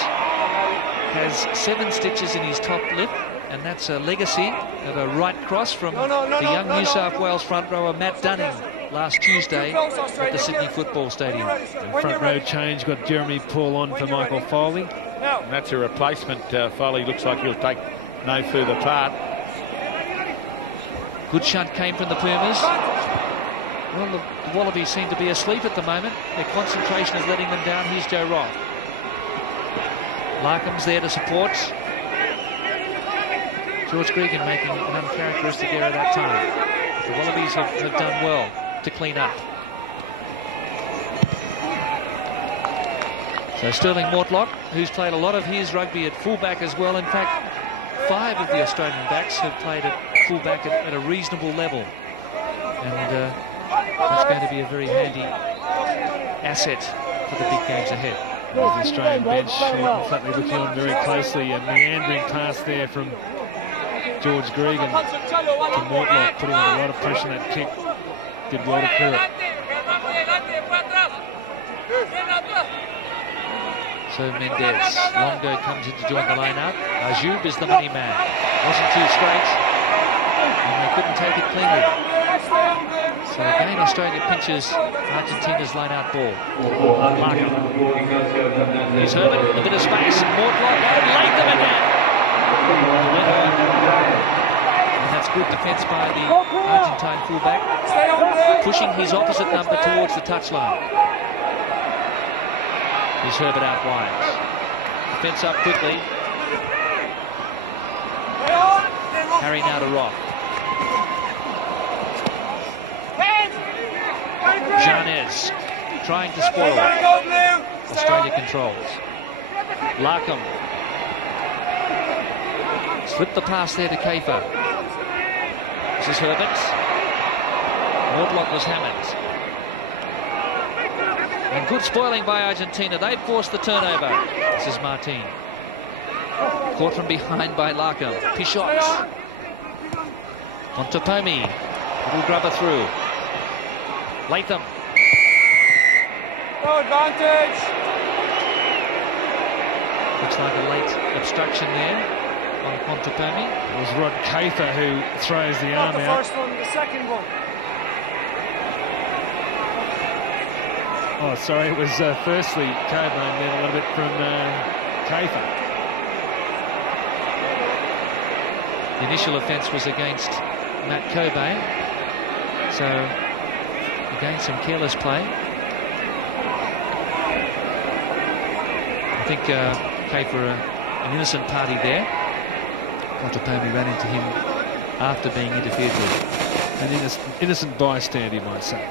has 7 stitches in his top lip, and that's a legacy of a right cross from the young New South Wales front rower Matt Dunning last Tuesday at the Sydney Football Stadium. And front row change, got Jeremy Paul on for Michael Foley. And that's a replacement. Foley looks like he'll take no further part. Good shunt came from the Pumas. Well, the Wallabies seem to be asleep at the moment. Their concentration is letting them down. Here's Joe Roth. Larkham's there to support. George Gregan making an uncharacteristic error that time. The Wallabies have done well to clean up. So Sterling Mortlock, who's played a lot of his rugby at fullback as well. In fact, 5 of the Australian backs have played at fullback at a reasonable level. And that's going to be a very handy asset for the big games ahead. The Australian bench, Flatley looking on very closely. A meandering pass there from George Gregan to Mortlock, putting on a lot of pressure on that kick. Did well to clear it. So Mendes, Longo comes in to join the line-out. Ajoub is the money man. Wasn't too straight, and they couldn't take it cleanly. So again, Australia pinches Argentina's line-out ball. Larkham. Here's Herbert, a bit of space. Mortlock, Latham again. And that's good defence by the Argentine fullback, pushing his opposite number towards the touchline. Here's Herbert out wide. Defence up quickly. Harry now to Roth. Janes trying to spoil. Australia controls. Larkham. Slipped the pass there to Kafer. This is Herbert. Mortlock was hammered. And good spoiling by Argentina. They've forced the turnover. This is Martin. Caught from behind by Larkham. Pichot. Montepomi. Little grubber through. Latham. No advantage. Looks like a late obstruction there on Montepomi. It was Rod Kafer who throws the arm Not the out. first one, the second one. Oh, sorry, it was firstly Cobain, then a little bit from Kafer. The initial offence was against Matt Cobain. So, again, some careless play. I think Kafer, an innocent party there. Montepomi ran into him after being interfered with. An innocent bystander, you might say.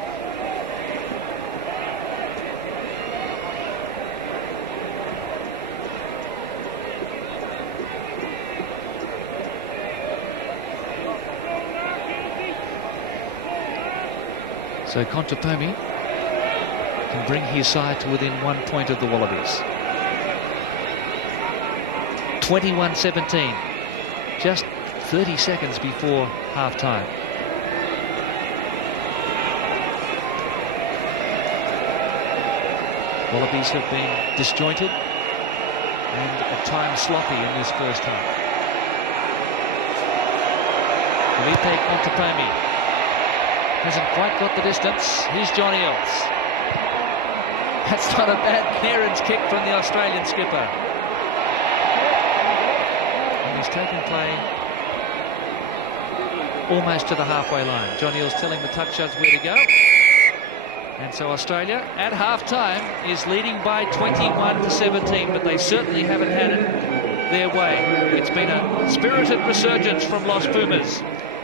So Montepomi can bring his side to within 1 point of the Wallabies. 21-17, just 30 seconds before half-time. Wallabies have been disjointed and at times sloppy in this first half. Felipe Montepomi hasn't quite got the distance. Here's John Eales. That's not a bad clearance kick from the Australian skipper. And he's taking play almost to the halfway line. John Eales telling the touch judge where to go. And so Australia at half-time is leading by 21-17, but they certainly haven't had it their way. It's been a spirited resurgence from Los Pumas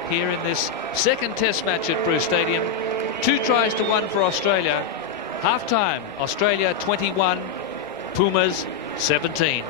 here in this second test match at Bruce Stadium. 2 tries to 1 for Australia. Half-time, Australia 21, Pumas 17.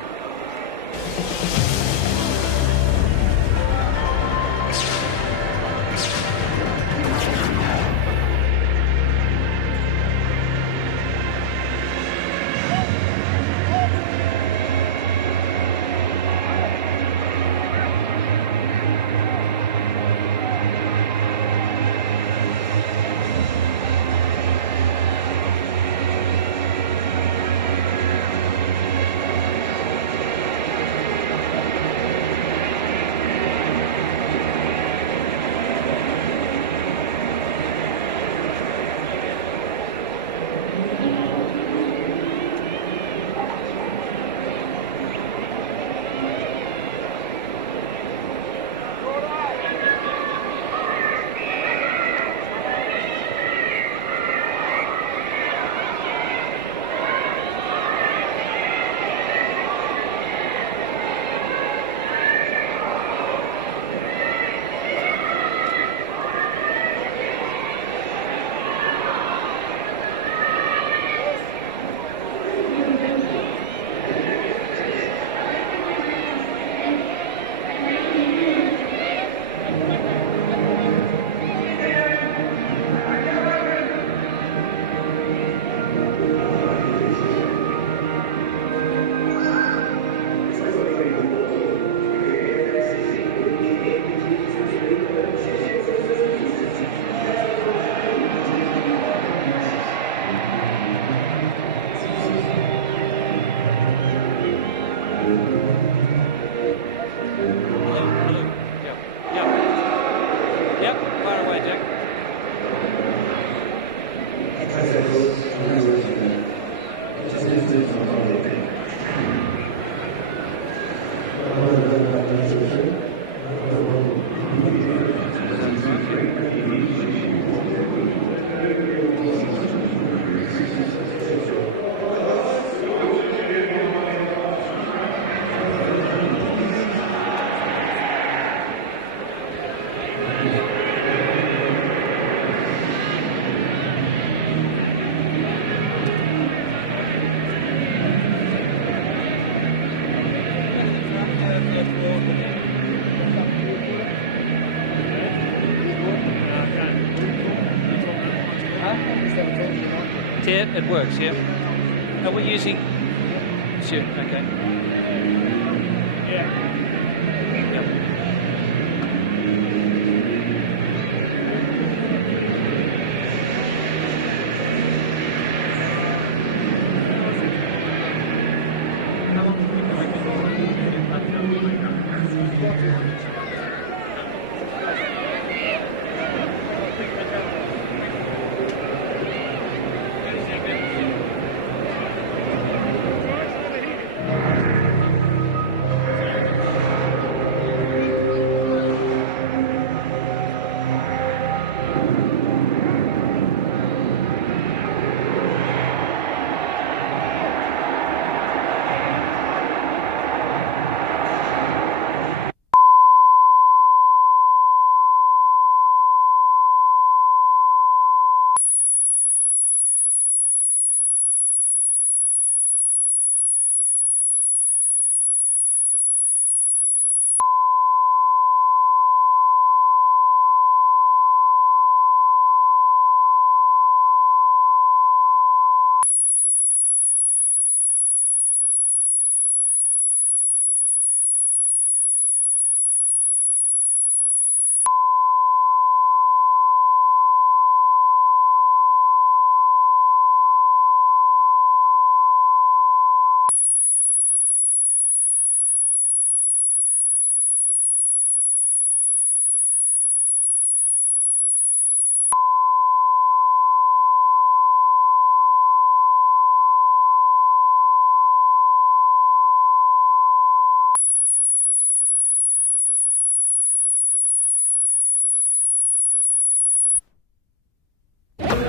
Yeah, it works, yeah. Are we using... Sure, okay. Yeah.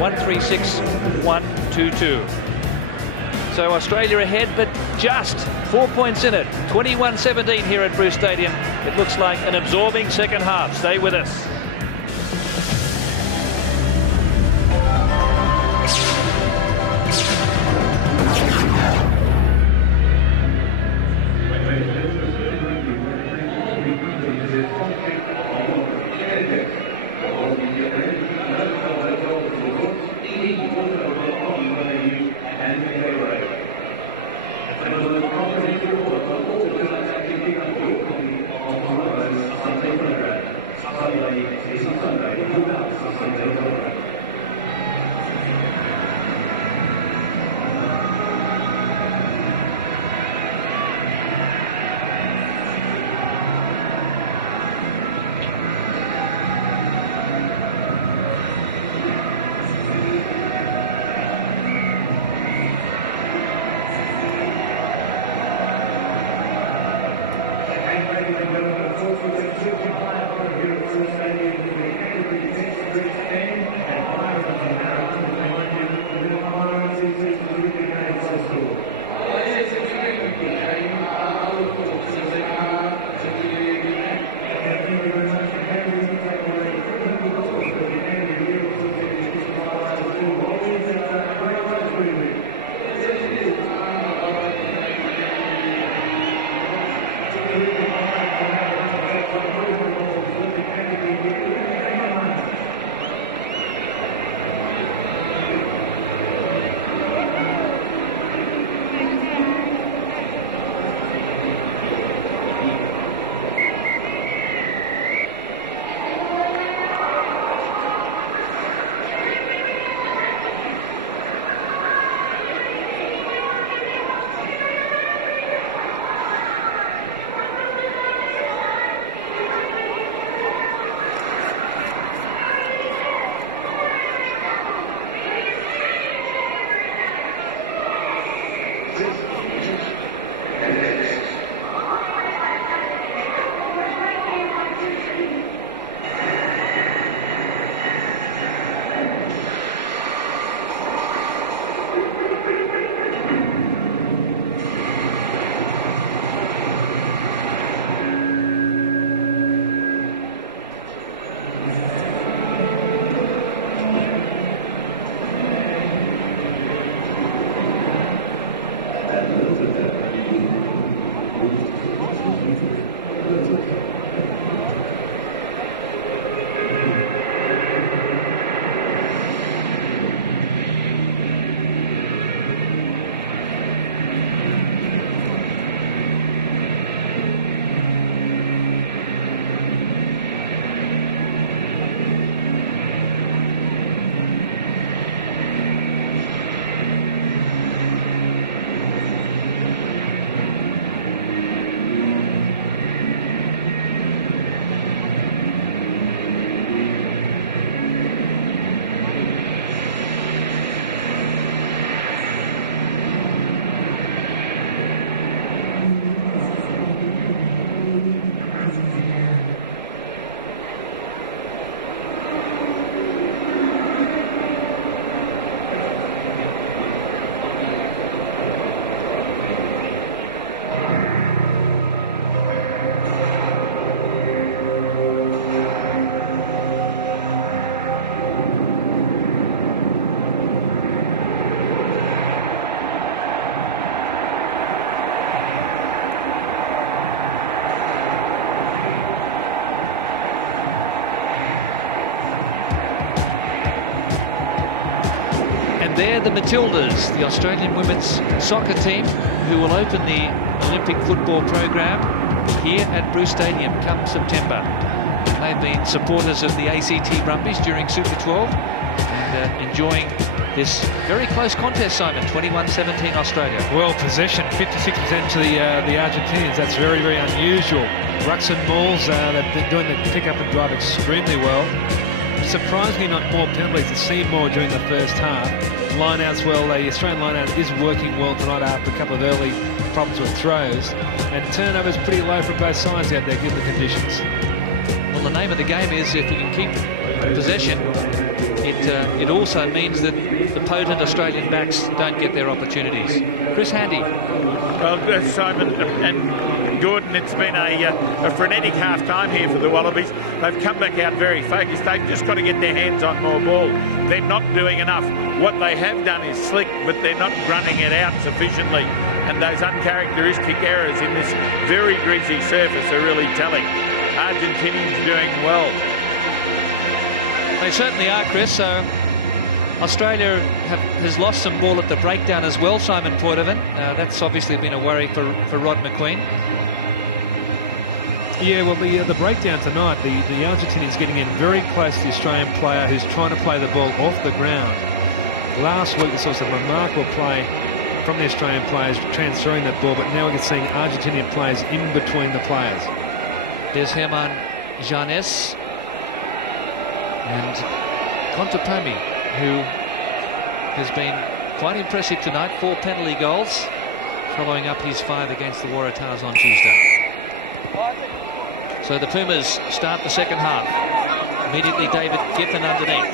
136.122. So Australia ahead, but just 4 points in it. 21-17 here at Bruce Stadium. It looks like an absorbing second half. Stay with us. They're the Matildas, the Australian women's soccer team, who will open the Olympic football program here at Bruce Stadium come September. They've been supporters of the ACT Brumbies during Super 12 and enjoying this very close contest, Simon. 21-17 Australia. Well, possession 56% to the Argentinians. That's very, very unusual. Rucks and mauls, they've been doing the pick up and drive extremely well. Surprisingly, not more penalties. It seemed more during the first half. Lineouts, well, the Australian lineout is working well tonight after a couple of early problems with throws. And turnovers pretty low from both sides out there, given the conditions. Well, the name of the game is if we can keep possession, it also means that the potent Australian backs don't get their opportunities. Chris Handy. Well, Simon and Gordon, it's been a frenetic half-time here for the Wallabies. They've come back out very focused. They've just got to get their hands on more ball. They're not doing enough. What they have done is slick, but they're not running it out sufficiently. And those uncharacteristic errors in this very greasy surface are really telling. Argentinians doing well. They certainly are, Chris. So Australia has lost some ball at the breakdown as well, Simon Poitevin. That's obviously been a worry for Rod McQueen. Yeah, well, the breakdown tonight, the Argentinians getting in very close to the Australian player who's trying to play the ball off the ground. Last week we saw some remarkable play from the Australian players transferring that ball, but now we're seeing Argentinian players in between the players. There's Herman Janes and Contepomi, who has been quite impressive tonight. 4 penalty goals, following up his 5 against the Waratahs on Tuesday. So the Pumas start the second half. Immediately David Giffen underneath.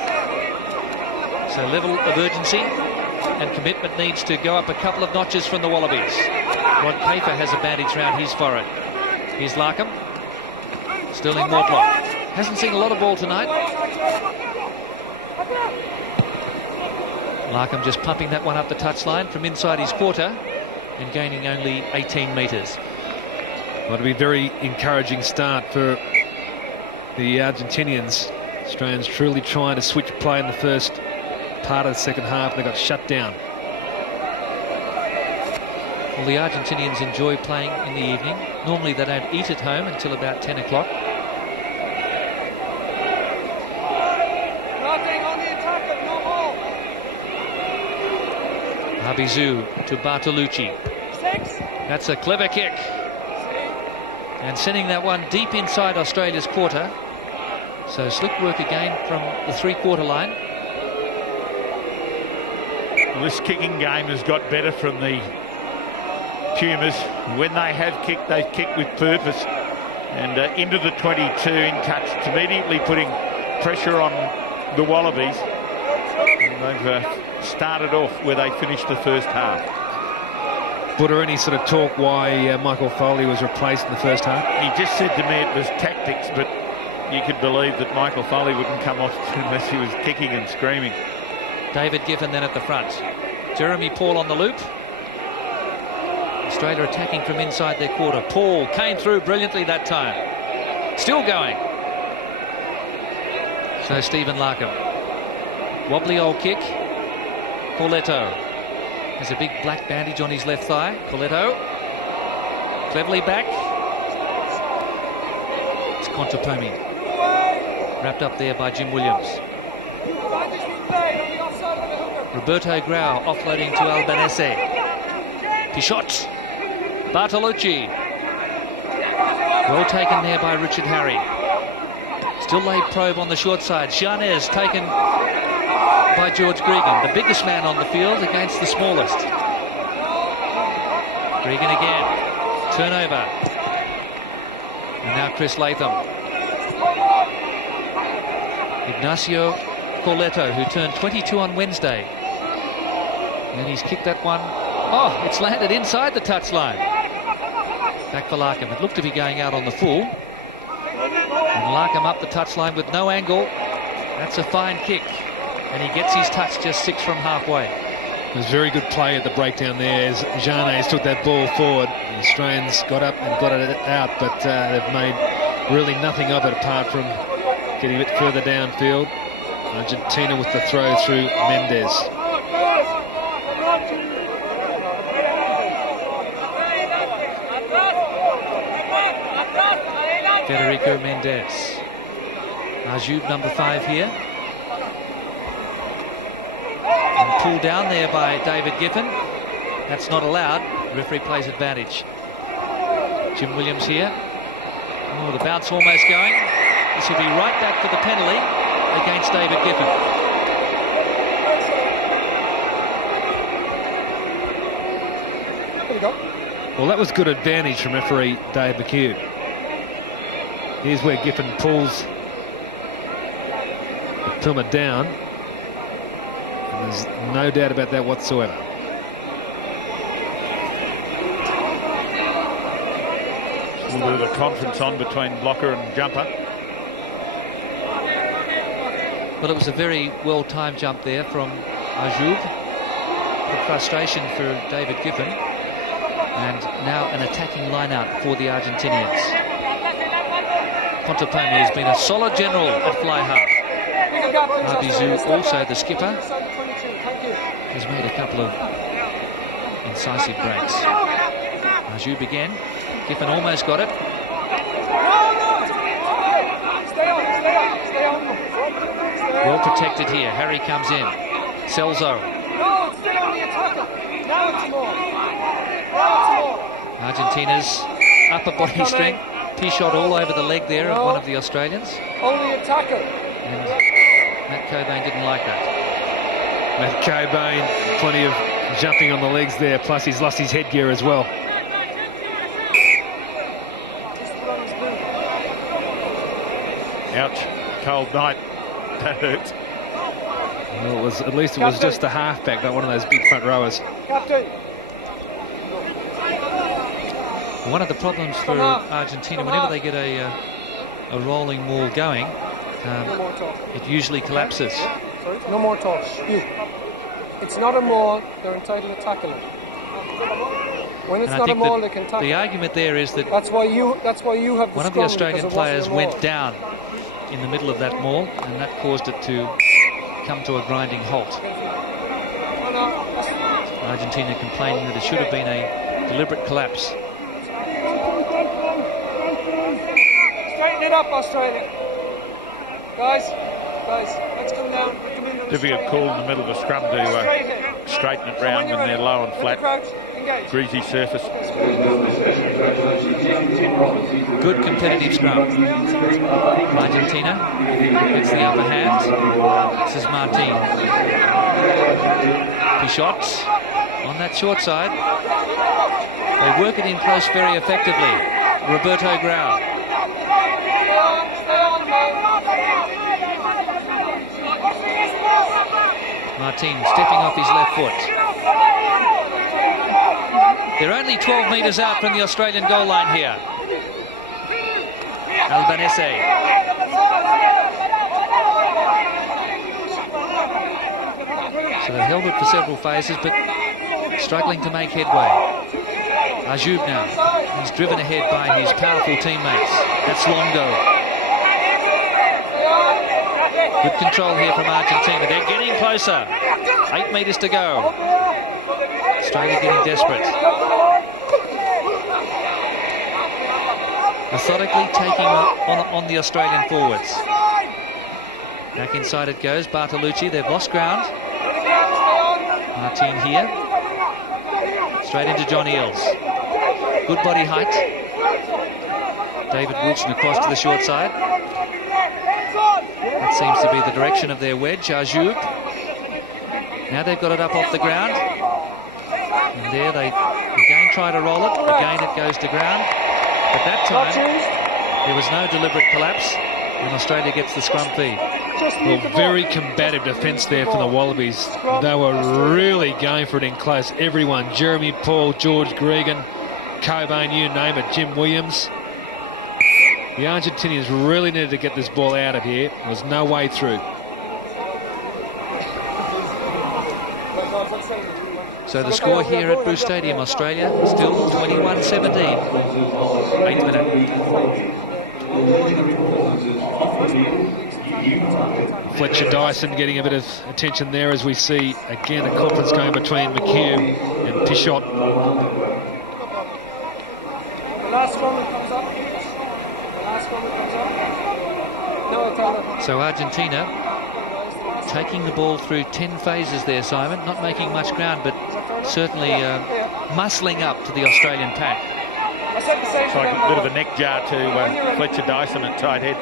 So level of urgency and commitment needs to go up a couple of notches from the Wallabies. Rod Kafer has a bandage round his forehead. Here's Larkham. Sterling Mortlock. Hasn't seen a lot of ball tonight. Larkham just pumping that one up the touchline from inside his quarter and gaining only 18 metres. Well, it'll be a very encouraging start for the Argentinians. Australians truly trying to switch play in the first part of the second half. They got shut down. Well, the Argentinians enjoy playing in the evening. Normally they don't eat at home until about 10 o'clock. Abizu to Bartolucci. That's a clever kick. And sending that one deep inside Australia's quarter. So slick work again from the 3-quarter line. Well, this kicking game has got better from the Pumas. When they have kicked, they've kicked with purpose. And into the 22 in touch, immediately putting pressure on the Wallabies. And they've started off where they finished the first half. Was there any sort of talk why Michael Foley was replaced in the first half? He just said to me it was tactics, but you could believe that Michael Foley wouldn't come off unless he was kicking and screaming. David Giffen then at the front. Jeremy Paul on the loop. Australia attacking from inside their quarter. Paul came through brilliantly that time. Still going. So Stephen Larkham. Wobbly old kick. Corletto has a big black bandage on his left thigh. Corletto cleverly back. It's Contepomi. Wrapped up there by Jim Williams. Roberto Grau offloading to Albanese. Pichot. Bartolucci. Well taken there by Richard Harry. Still laid probe on the short side. Janes taken by George Gregan, the biggest man on the field against the smallest. Gregan again. Turnover. And now Chris Latham. Ignacio Corletto, who turned 22 on Wednesday. And he's kicked that one. Oh, it's landed inside the touchline. Back for Larkham. It looked to be going out on the full. And Larkham up the touchline with no angle. That's a fine kick. And he gets his touch just 6 from halfway. It was very good play at the breakdown there as Janes took that ball forward. The Australians got up and got it out, but they've made really nothing of it apart from getting a bit further downfield. Argentina with the throw through Mendes. Federico Mendes. Ajoub, number 5 here. And pulled down there by David Giffen. That's not allowed. Referee plays advantage. Jim Williams here. Oh, the bounce almost going. This will be right back for the penalty against David Giffen. There we go. Well, that was good advantage from referee Dave McHugh. Here's where Giffen pulls Puma down. And there's no doubt about that whatsoever. A little bit of a conference on between blocker and jumper. Well, it was a very well-timed jump there from Ajoub. The frustration for David Giffen. And now an attacking line-out for the Argentinians. Pontopome has been a solid general at fly half. Abizou, also the skipper, has made a couple of incisive breaks. Ajoub again. Giffen almost got it. Well protected here. Harry comes in. Celso. Argentina's upper body strength. Pichot all over the leg there of one of the Australians. Only attacker. And Matt Cobain didn't like that. Matt Cobain, plenty of jumping on the legs there, plus he's lost his headgear as well. Ouch, cold night. That hurts. Well, it was, at least it was just a halfback, not one of those big front rowers. Captain. One of the problems for Argentina, whenever they get a rolling maul going, it usually collapses. Sorry, no more talk. It's not a maul, they're entitled to tackle it. When it's And I not a think maul, they can tackle the it. argument there is that That's why you have the one of the scrum, Australian because it wasn't players a maul. went down in the middle of that maul, and that caused it to come to a grinding halt. Argentina complaining that it should have been a deliberate collapse. Straighten it up, Australia. Guys, let's come down. Difficult call in the middle of a scrum to straighten it round when they're low and flat. Greasy surface. Good competitive scrum. Argentina gets the upper hand. This is Martin. Pichot on that short side. They work it in close very effectively. Roberto Grau. Martin stepping off his left foot. They're only 12 metres out from the Australian goal line here. Albanese. So they've held it for several phases, but struggling to make headway. Ajoub now. He's driven ahead by his powerful teammates. That's Longo. Good control here from Argentina. They're getting closer. 8 metres to go. Australia getting desperate. Methodically taking on the Australian forwards. Back inside it goes. Bartolucci. They've lost ground. Martin here. Straight into John Eales. Good body height. David Wilson across to the short side. That seems to be the direction of their wedge. Ajoub. Now they've got it up off the ground. And there they again try to roll it. Again it goes to ground. But that time there was no deliberate collapse when Australia gets the scrum feed. Well, very combative defence there from the Wallabies. They were really going for it in close. Everyone, Jeremy Paul, George Gregan, Cobain, you name it, Jim Williams. The Argentinians really needed to get this ball out of here. There was no way through. So the score here at Bruce Stadium, Australia, still 21-17. 8th minute. Fletcher Dyson getting a bit of attention there as we see again a conference going between McHugh and Pichot. The last one that comes up. So Argentina taking the ball through 10 phases there, Simon. Not making much ground, but certainly muscling up to the Australian pack. It's like a bit of a neck jar to Fletcher Dyson at tight head.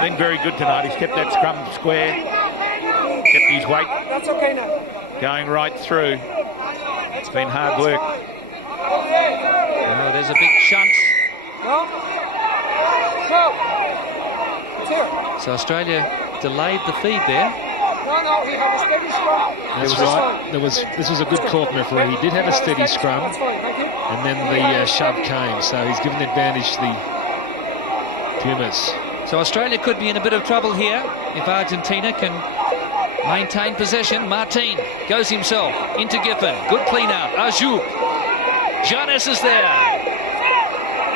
Been very good tonight. He's kept that scrum square, kept his weight going right through. It's been hard work. Oh, there's a big shunt. So Australia delayed the feed there. No, he had a steady scrum. That's right. This was a good call from referee. He did have a steady scrum. That's fine, thank you. And then the shove came, so he's given the advantage to the Pumas. So Australia could be in a bit of trouble here if Argentina can maintain possession. Martin goes himself into Giffen. Good clean out. Ajoub. Janes is there.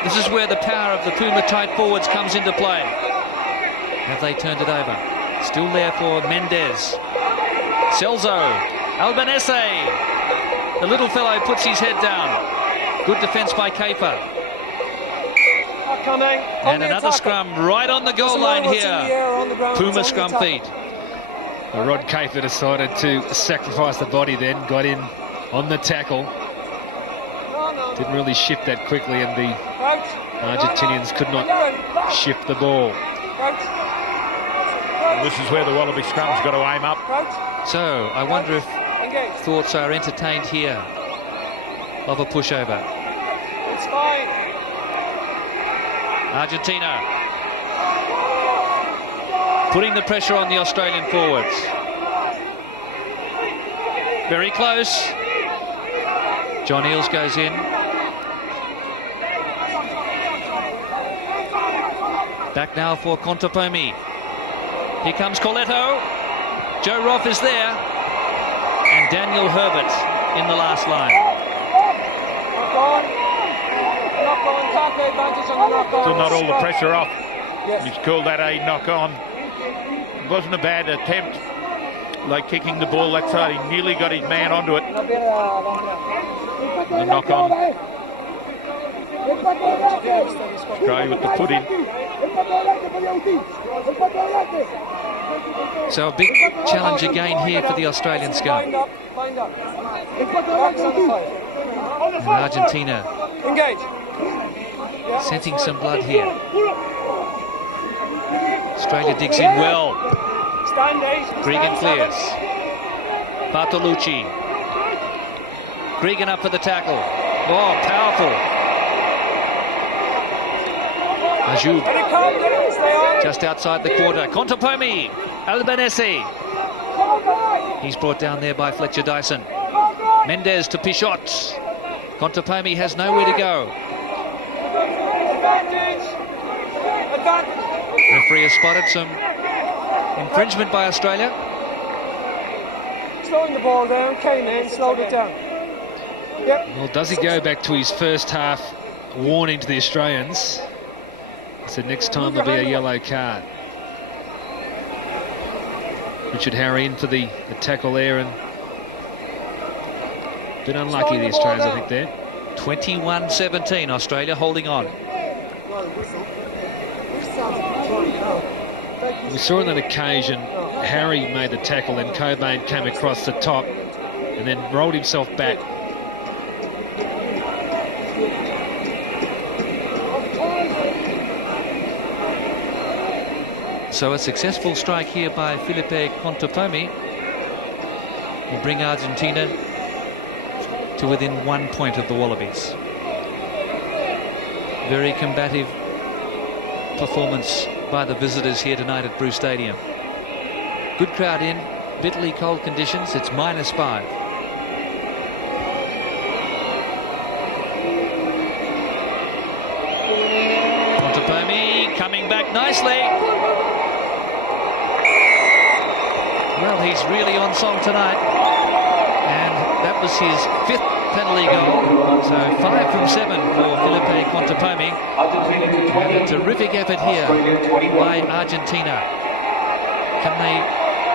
This is where the power of the Puma tight forwards comes into play. Have they turned it over? Still there for Mendez. Celso. Albanese. The little fellow puts his head down. Good defence by Kafer. And another scrum right on the goal line here. Puma scrum feed. Rod Kafer decided to sacrifice the body then, got in on the tackle. Didn't really shift that quickly, and the Argentinians could not shift the ball. This is where the Wallaby scrum's got to aim up. So I wonder if thoughts are entertained here of a pushover. It's fine. Argentina putting the pressure on the Australian forwards. Very close. John Eales goes in. Back now for Contepomi. Here comes Coletto. Joe Roff is there. And Daniel Herbert in the last line. Still not all the pressure off. He's called that a knock-on. It wasn't a bad attempt. Like kicking the ball that side, he nearly got his man onto it. The knock-on. Australia with the put in. So a big challenge again here for the Australian scum. And Argentina scenting some blood here. Australia digs in well. Gregan clears. Bartolucci. Gregan up for the tackle. Oh, powerful. Ajoub. Just outside the quarter. Contepomi. Albanese. He's brought down there by Fletcher Dyson. Mendez to Pichot. Contepomi has nowhere to go. Referee has spotted some infringement by Australia. Slowing the ball down, came in, slowed it down. Yep. Well, does he go back to his first half warning to the Australians? He said next time there'll be a yellow card. Richard Harry in for the tackle there, and a bit unlucky the Australians, I think, there. 21-17, Australia holding on. We saw on that occasion Harry made the tackle, then Cobain came across the top and then rolled himself back. So a successful strike here by Felipe Contepomi will bring Argentina to within 1 point of the Wallabies. Very combative performance by the visitors here tonight at Bruce Stadium. Good crowd in, bitterly cold conditions. It's -5. Contepomi coming back nicely. Well, he's really on song tonight, and that was his 5th penalty goal. So 5 from 7 for Felipe Contepomi, and a terrific effort here by Argentina. Can they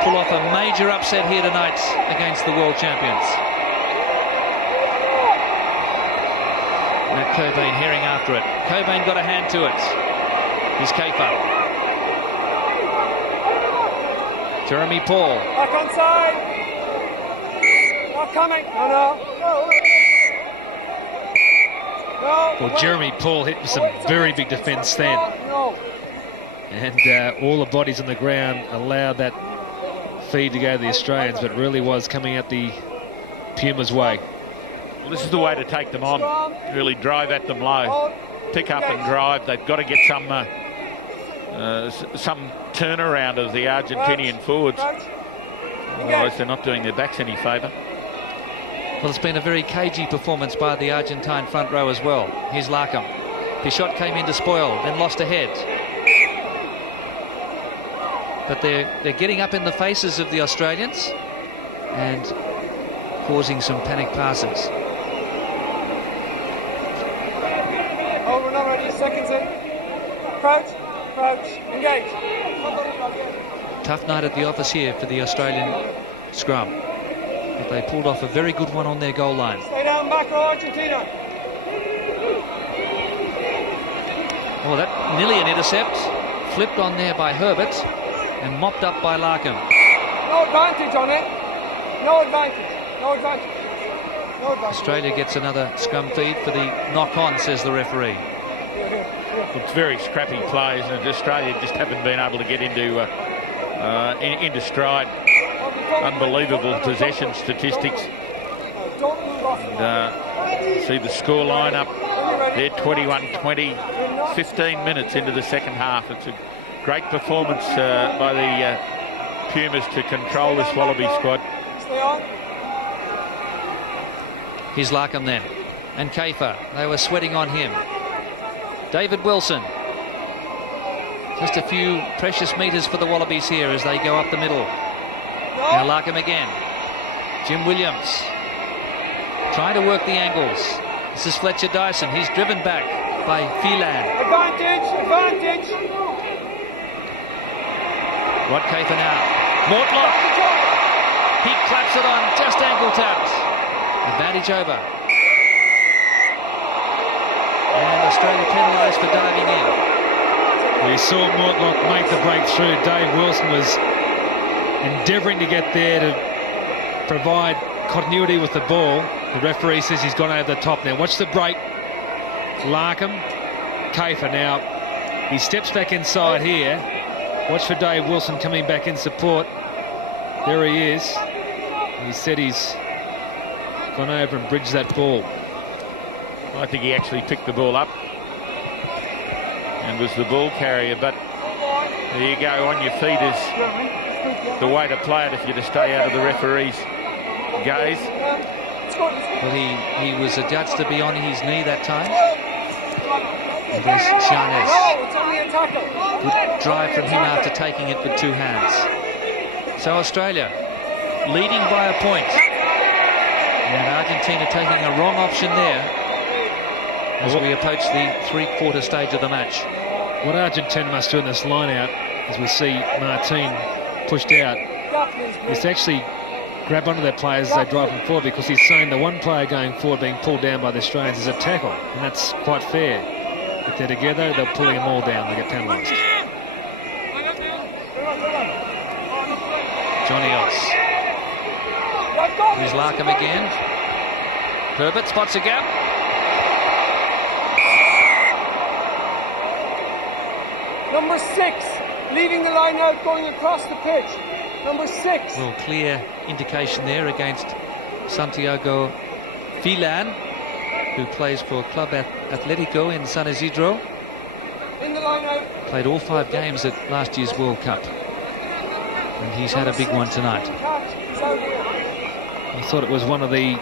pull off a major upset here tonight against the world champions? Matt Cobain herring after it. Cobain got a hand to it. Here's Kafer. Jeremy Paul. Back on side. Not coming. No. Well, Jeremy Paul hit with some very big defence then. And all the bodies on the ground allowed that feed to go to the Australians, but really was coming out the Pumas' way. Well, this is the way to take them on. Really drive at them low. Pick up and drive. They've got to get some some turnaround of the Argentinian forwards. Otherwise, they're not doing their backs any favour. Well, it's been a very cagey performance by the Argentine front row as well. Here's Larkham. His shot came in to spoil, then lost a head. But they're getting up in the faces of the Australians and causing some panic passes. Oh, we're not ready. Seconds in. Crouch, engage. Tough night at the office here for the Australian scrum. But they pulled off a very good one on their goal line. Stay down, back row, Argentina. Oh, that nearly an intercept. Flipped on there by Herbert and mopped up by Larkham. No advantage on it. No advantage. Australia gets another scrum feed for the knock-on, says the referee. It's very scrappy play, isn't it? Australia just haven't been able to get into stride. Unbelievable possession statistics. And, see the score line up. They're 21-20, 15 minutes into the second half. It's a great performance by the Pumas to control this Wallaby squad. Here's Larkham then. And Kafer. They were sweating on him. David Wilson. Just a few precious metres for the Wallabies here as they go up the middle. Now Larkham again. Jim Williams trying to work the angles. This is Fletcher Dyson. He's driven back by Phelan. Advantage. Rod Kafer now. Mortlock. He claps it on, just ankle tapped. Advantage over. And Australia penalised for diving in. We saw Mortlock make the breakthrough. Dave Wilson was endeavouring to get there to provide continuity with the ball. The referee says he's gone over the top now. Watch the break. Larkham, Kafer now. He steps back inside here. Watch for Dave Wilson coming back in support. There he is. He said he's gone over and bridged that ball. I think he actually picked the ball up and was the ball carrier, but there you go, on your feet is the way to play it if you're to stay out of the referee's gaze. Well, he was adjudged to be on his knee that time. And there's Sharnes. Good drive from him after taking it with two hands. So Australia leading by a point. And Argentina taking a wrong option there as we approach the three-quarter stage of the match. What Argentina must do in this line-out, as we see Martin pushed out, is to actually grab onto their players as they drive them forward, because he's saying the one player going forward being pulled down by the Australians is a tackle, and that's quite fair. If they're together, they're pulling them all down. They get penalised. Johnny Else. Here's Larkham again. Herbert spots a gap. Number 6, leaving the line out, going across the pitch. Number 6. Well, clear indication there against Santiago Phelan, who plays for Club Atletico in San Isidro. In the line out. Played all 5 games at last year's World Cup. And he's had a big one tonight. I thought it was one of the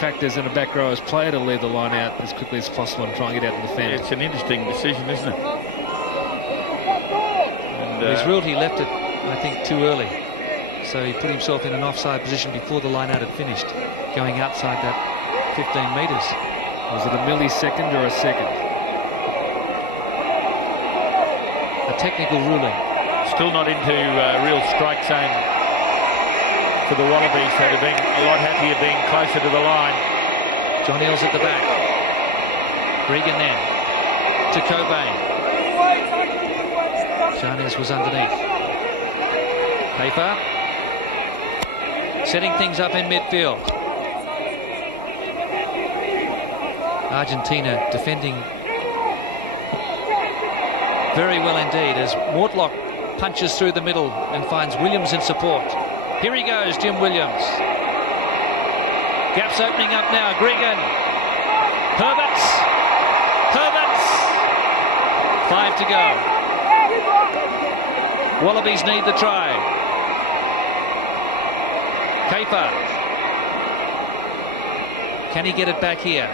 factors in a back rower's player to leave the line out as quickly as possible and try and get out and defend. It's an interesting decision, isn't it? And, He's ruled he left it, I think, too early. So he put himself in an offside position before the line out had finished, going outside that 15 metres. Was it a millisecond or a second? A technical ruling. Still not into real strike zone for the Wallabies. They'd have been a lot happier being closer to the line. John Eels at the back. Regan then to Cobain. Sharnes was underneath. Kafer setting things up in midfield. Argentina defending very well indeed as Mortlock punches through the middle and finds Williams in support. Here he goes, Jim Williams. Gaps opening up now. Gregan. Herberts. 5 to go. Wallabies need the try. Kafer. Can he get it back here?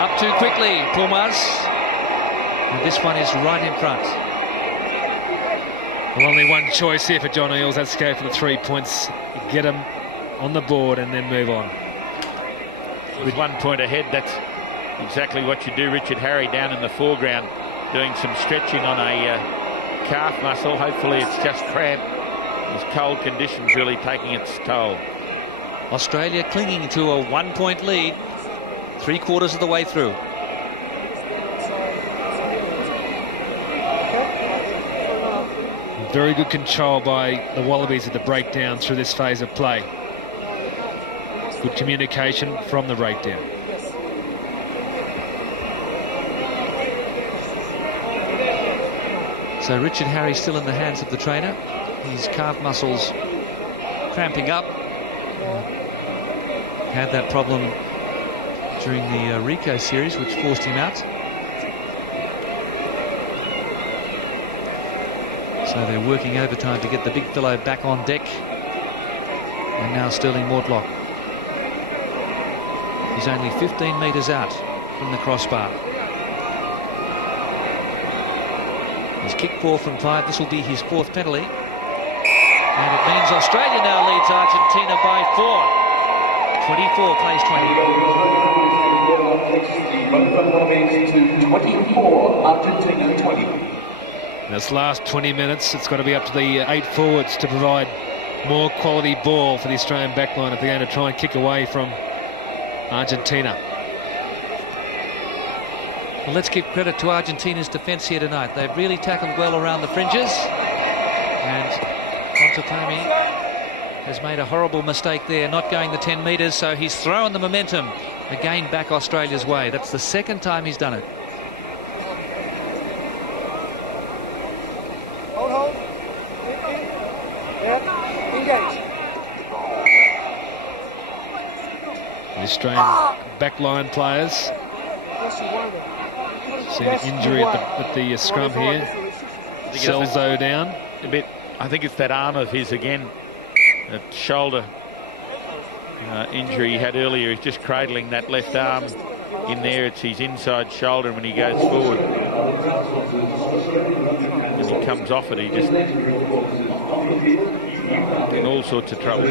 Up too quickly, Pumas. And this one is right in front. Well, only one choice here for John Eales. That's to go for the 3 points, get them on the board and then move on. With 1 point ahead, that's exactly what you do. Richard Harry down in the foreground doing some stretching on a calf muscle. Hopefully it's just cramp. These cold conditions really taking its toll. Australia clinging to a 1 point lead, 3/4 of the way through. Very good control by the Wallabies at the breakdown through this phase of play. Good communication from the breakdown. So Richard Harry still in the hands of the trainer. His calf muscles cramping up. Had that problem during the Rico series, which forced him out. So they're working overtime to get the big fellow back on deck. And now Sterling Mortlock. He's only 15 metres out from the crossbar. He's kicked 4 from 5. This will be his 4th penalty. And it means Australia now leads Argentina by 4. 24 plays 20. 24, Argentina 20. This last 20 minutes, it's got to be up to the 8 forwards to provide more quality ball for the Australian backline if they're going to try and kick away from Argentina. Well, let's give credit to Argentina's defence here tonight. They've really tackled well around the fringes. And Montetomi has made a horrible mistake there, not going the 10 metres, so he's thrown the momentum again back Australia's way. That's the second time he's done it. Hold. Yeah, engage. The Australian backline players see an injury at the scrum here. Celso down. A bit. I think it's that arm of his again. That shoulder injury he had earlier. He's just cradling that left arm in there. It's his inside shoulder, and when he goes forward and he comes off it, he just in all sorts of trouble.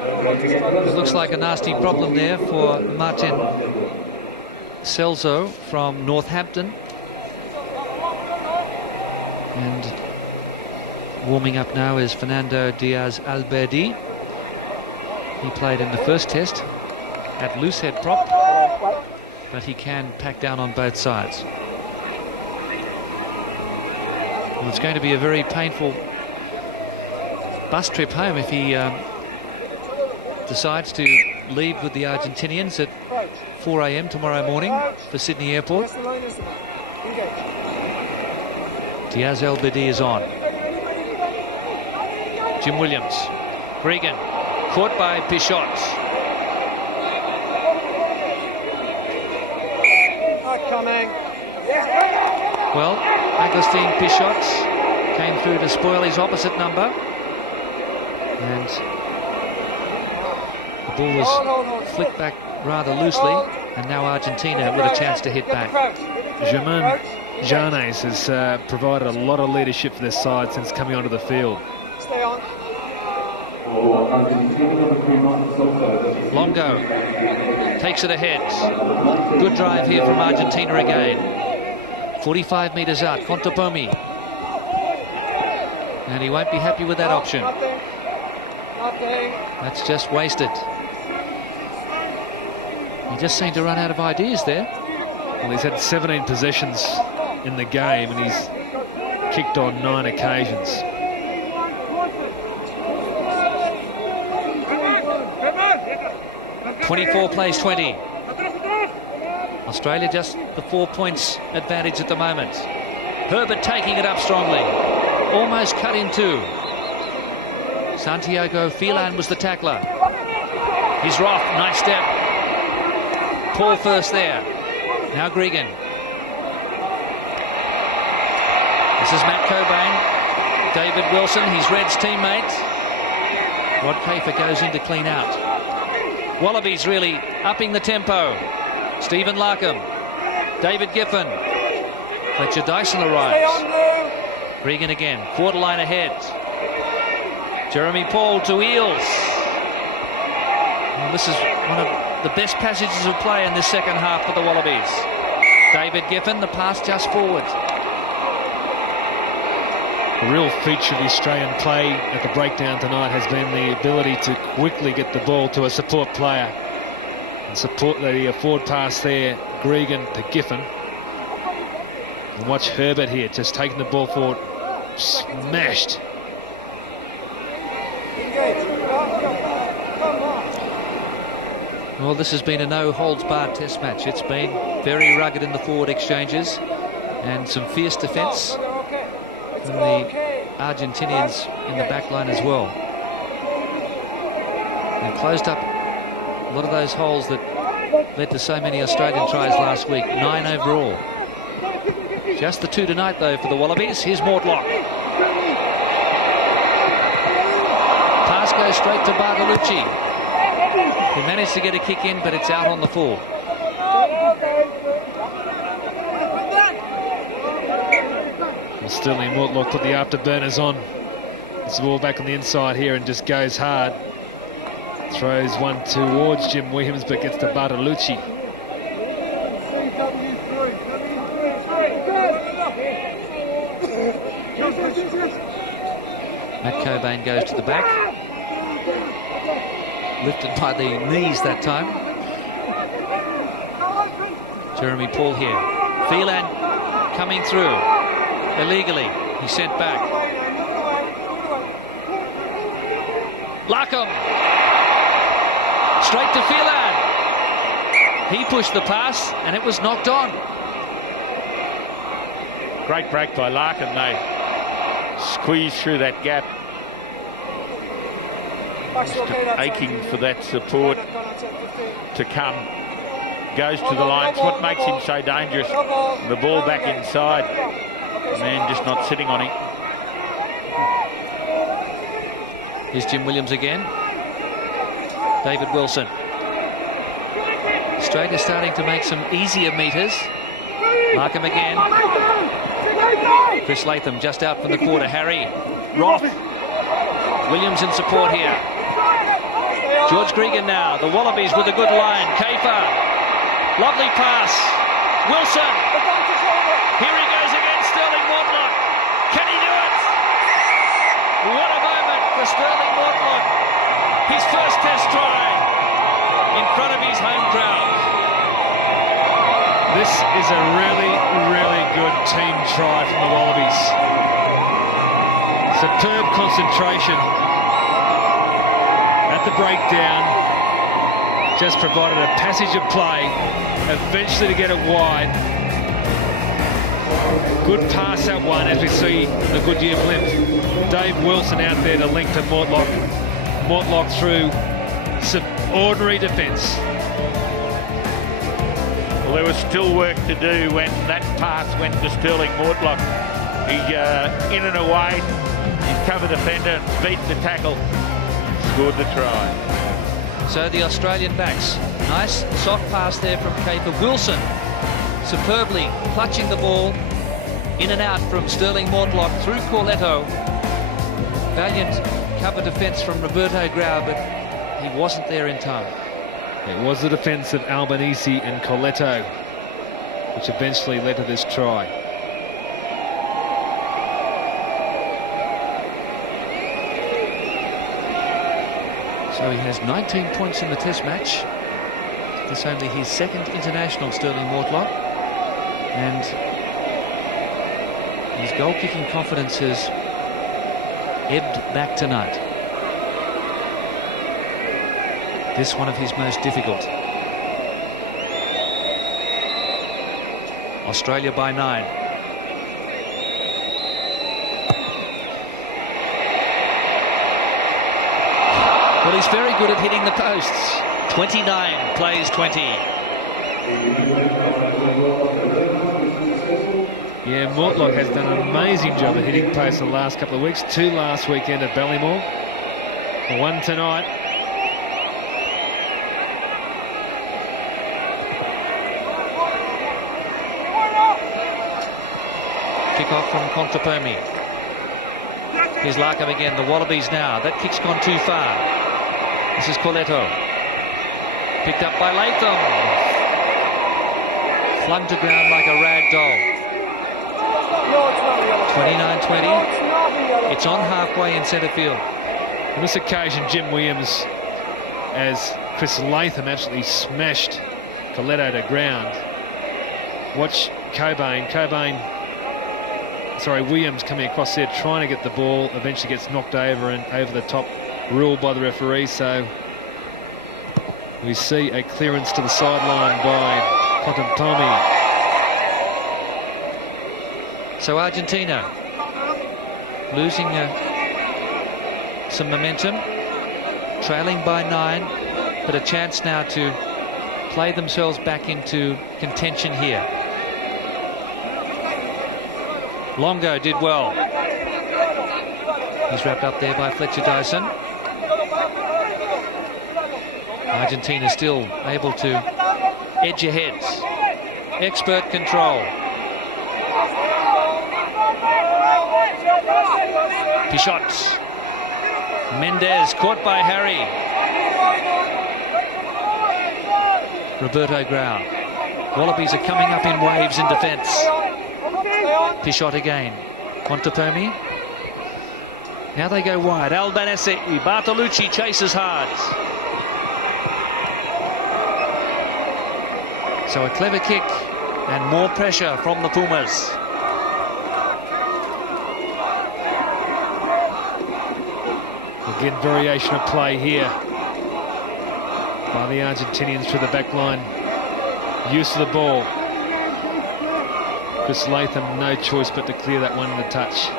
It looks like a nasty problem there for Martin Celso from Northampton. And warming up now is Fernando Diaz-Alberdi. He played in the first test at loosehead prop, but he can pack down on both sides. Well, it's going to be a very painful bus trip home if he decides to leave with the Argentinians at 4 a.m. tomorrow morning for Sydney Airport. Diaz-Alberdi is on. Jim Williams. Gregan. Caught by Pichot. Well, Agustin Pichot came through to spoil his opposite number. And the ball was flicked back rather loosely. And now Argentina with a chance to hit back. Germain Janes has provided a lot of leadership for this side since coming onto the field. Stay on. Longo takes it ahead. Good drive here from Argentina again. 45 metres out, Contopomi. And he won't be happy with that option. That's just wasted. He just seemed to run out of ideas there. Well, he's had 17 possessions in the game and he's kicked on 9 occasions. .24 plays 20. Australia just the 4 points advantage at the moment. Herbert taking it up strongly. Almost cut in two. Santiago Phelan was the tackler. He's Roth, nice step. Paul first there. Now Gregan. This is Matt Cobain. David Wilson, his Reds teammate. Rod Kafer goes in to clean out. Wallabies really upping the tempo. Stephen Larkham. David Giffen. Fletcher Dyson arrives. Regan again. Quarter line ahead. Jeremy Paul to Eels. Well, this is one of the best passages of play in this second half for the Wallabies. David Giffen, the pass just forward. The real feature of the Australian play at the breakdown tonight has been the ability to quickly get the ball to a support player. And support the forward pass there, Gregan to Giffen. And watch Herbert here, just taking the ball forward. Smashed. Well, this has been a no-holds-barred test match. It's been very rugged in the forward exchanges and some fierce defence from the Argentinians in the back line as well. They closed up a lot of those holes that led to so many Australian tries last week. 9 overall. Just the 2 tonight, though, for the Wallabies. Here's Mortlock. Pass goes straight to Bartolucci. He managed to get a kick in, but it's out on the full. Well, Sterling Mortlock put the afterburners on. It's the ball back on the inside here and just goes hard. Throws one towards Jim Williams, but gets to Bartolucci. Matt Cobain goes to the back. Lifted by the knees that time. Jeremy Paul here. Phelan coming through. Illegally. He's sent back. Larkham. Straight to Phelan. He pushed the pass and it was knocked on. Great break by Larkham. They squeezed through that gap. Just aching for that support to come. Goes to the line. It's what makes him so dangerous. The ball back inside. The man just not sitting on it. Here's Jim Williams again. David Wilson. Australia starting to make some easier meters. Larkham again. Chris Latham just out from the quarter. Harry. Roth. Williams in support here. George Gregan now. The Wallabies with a good line. Kafer. Lovely pass. Wilson. Here he goes again. Sterling Mortlock. Can he do it? What a moment for Sterling Mortlock. His first test try in front of his home crowd. This is a really, really good team try from the Wallabies. Superb concentration at the breakdown. Just provided a passage of play, eventually to get it wide. Good pass that one, as we see the Goodyear blimp. Dave Wilson out there to link to Mortlock. Mortlock through some ordinary defence. Well, there was still work to do when that pass went to Sterling Mortlock. He in and away, his cover defender beat the tackle, scored the try. So the Australian backs, nice soft pass there from Kafer. Wilson superbly clutching the ball in and out from Sterling Mortlock through Corletto. Valiant cover defence from Roberto Grau, but he wasn't there in time. It was the defence of Albanese and Corletto which eventually led to this try. So he has 19 points in the test match. This is only his second international, Sterling Mortlock, and his goal-kicking confidence has ebbed back tonight. This one of his most difficult. Australia by 9. Well, he's very good at hitting the posts. 29 plays 20. Yeah, And Mortlock has done an amazing job of hitting posts the last couple of weeks. 2 last weekend at Ballymore. 1 tonight. Kick off from Contepomi. Here's Larkham again, the Wallabies now. That kick's gone too far. This is Coletto. Picked up by Latham. Flung to ground like a rag doll. 29-20. It's on halfway in centre field. On this occasion, Jim Williams, as Chris Latham absolutely smashed Coletto to ground. Watch Williams coming across there, trying to get the ball, eventually gets knocked over and over the top, ruled by the referee. So we see a clearance to the sideline by Contepomi. So Argentina losing some momentum, trailing by 9, but a chance now to play themselves back into contention here. Longo did well. He's wrapped up there by Fletcher Dyson. Argentina still able to edge ahead. Expert control. Pichot. Mendez caught by Harry. Roberto Grau. Wallabies are coming up in waves in defence. Pichot again. Contepomi. Now they go wide. Albanese. Bartolucci chases hard. So a clever kick and more pressure from the Pumas. Again, variation of play here by the Argentinians through the back line. Use of the ball. Chris Latham, no choice but to clear that one in the touch.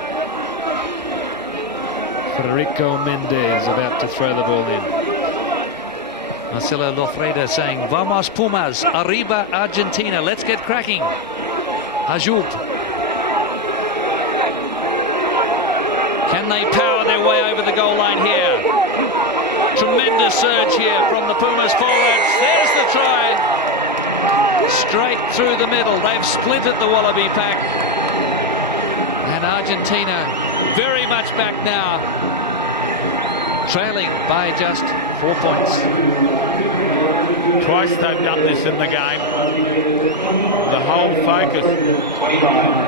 Federico Mendez about to throw the ball in. Marcelo Lofreda saying, "Vamos Pumas, arriba Argentina, let's get cracking." Ajoub. Can they power their way over the goal line here? Tremendous surge here from the Pumas forwards. There's the try. Straight through the middle. They've splintered the Wallaby pack. And Argentina very much back now, trailing by just 4 points. Twice they've done this in the game. The whole focus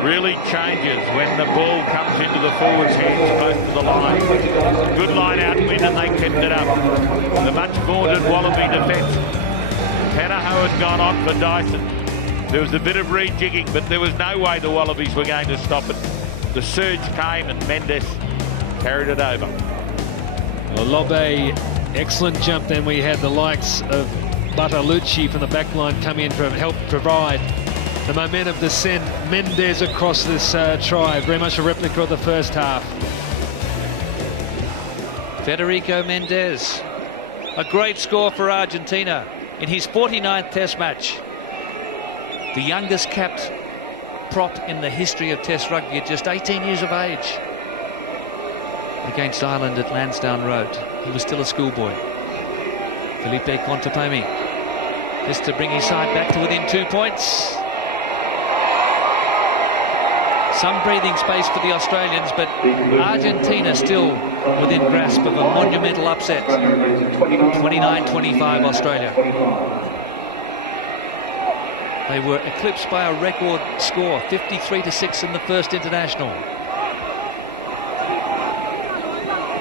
really changes when the ball comes into the forwards' hands close to the line. Good line out win, and they kept it up. The much vaunted Wallaby defence. Tanaho had gone on for Dyson. There was a bit of rejigging, but there was no way the Wallabies were going to stop it. The surge came and Mendes carried it over. Well, Lobe, excellent jump. Then we had the likes of Bartolucci from the back line come in to help provide the momentum to send Mendez across this try. Very much a replica of the first half. Federico Mendez. A great score for Argentina in his 49th Test match. The youngest capped prop in the history of Test rugby at just 18 years of age. Against Ireland at Lansdowne Road. He was still a schoolboy. Felipe Contepomi. Just to bring his side back to within 2 points. Some breathing space for the Australians, but Argentina still within grasp of a monumental upset. 29-25 Australia. They were eclipsed by a record score, 53-6 in the first international.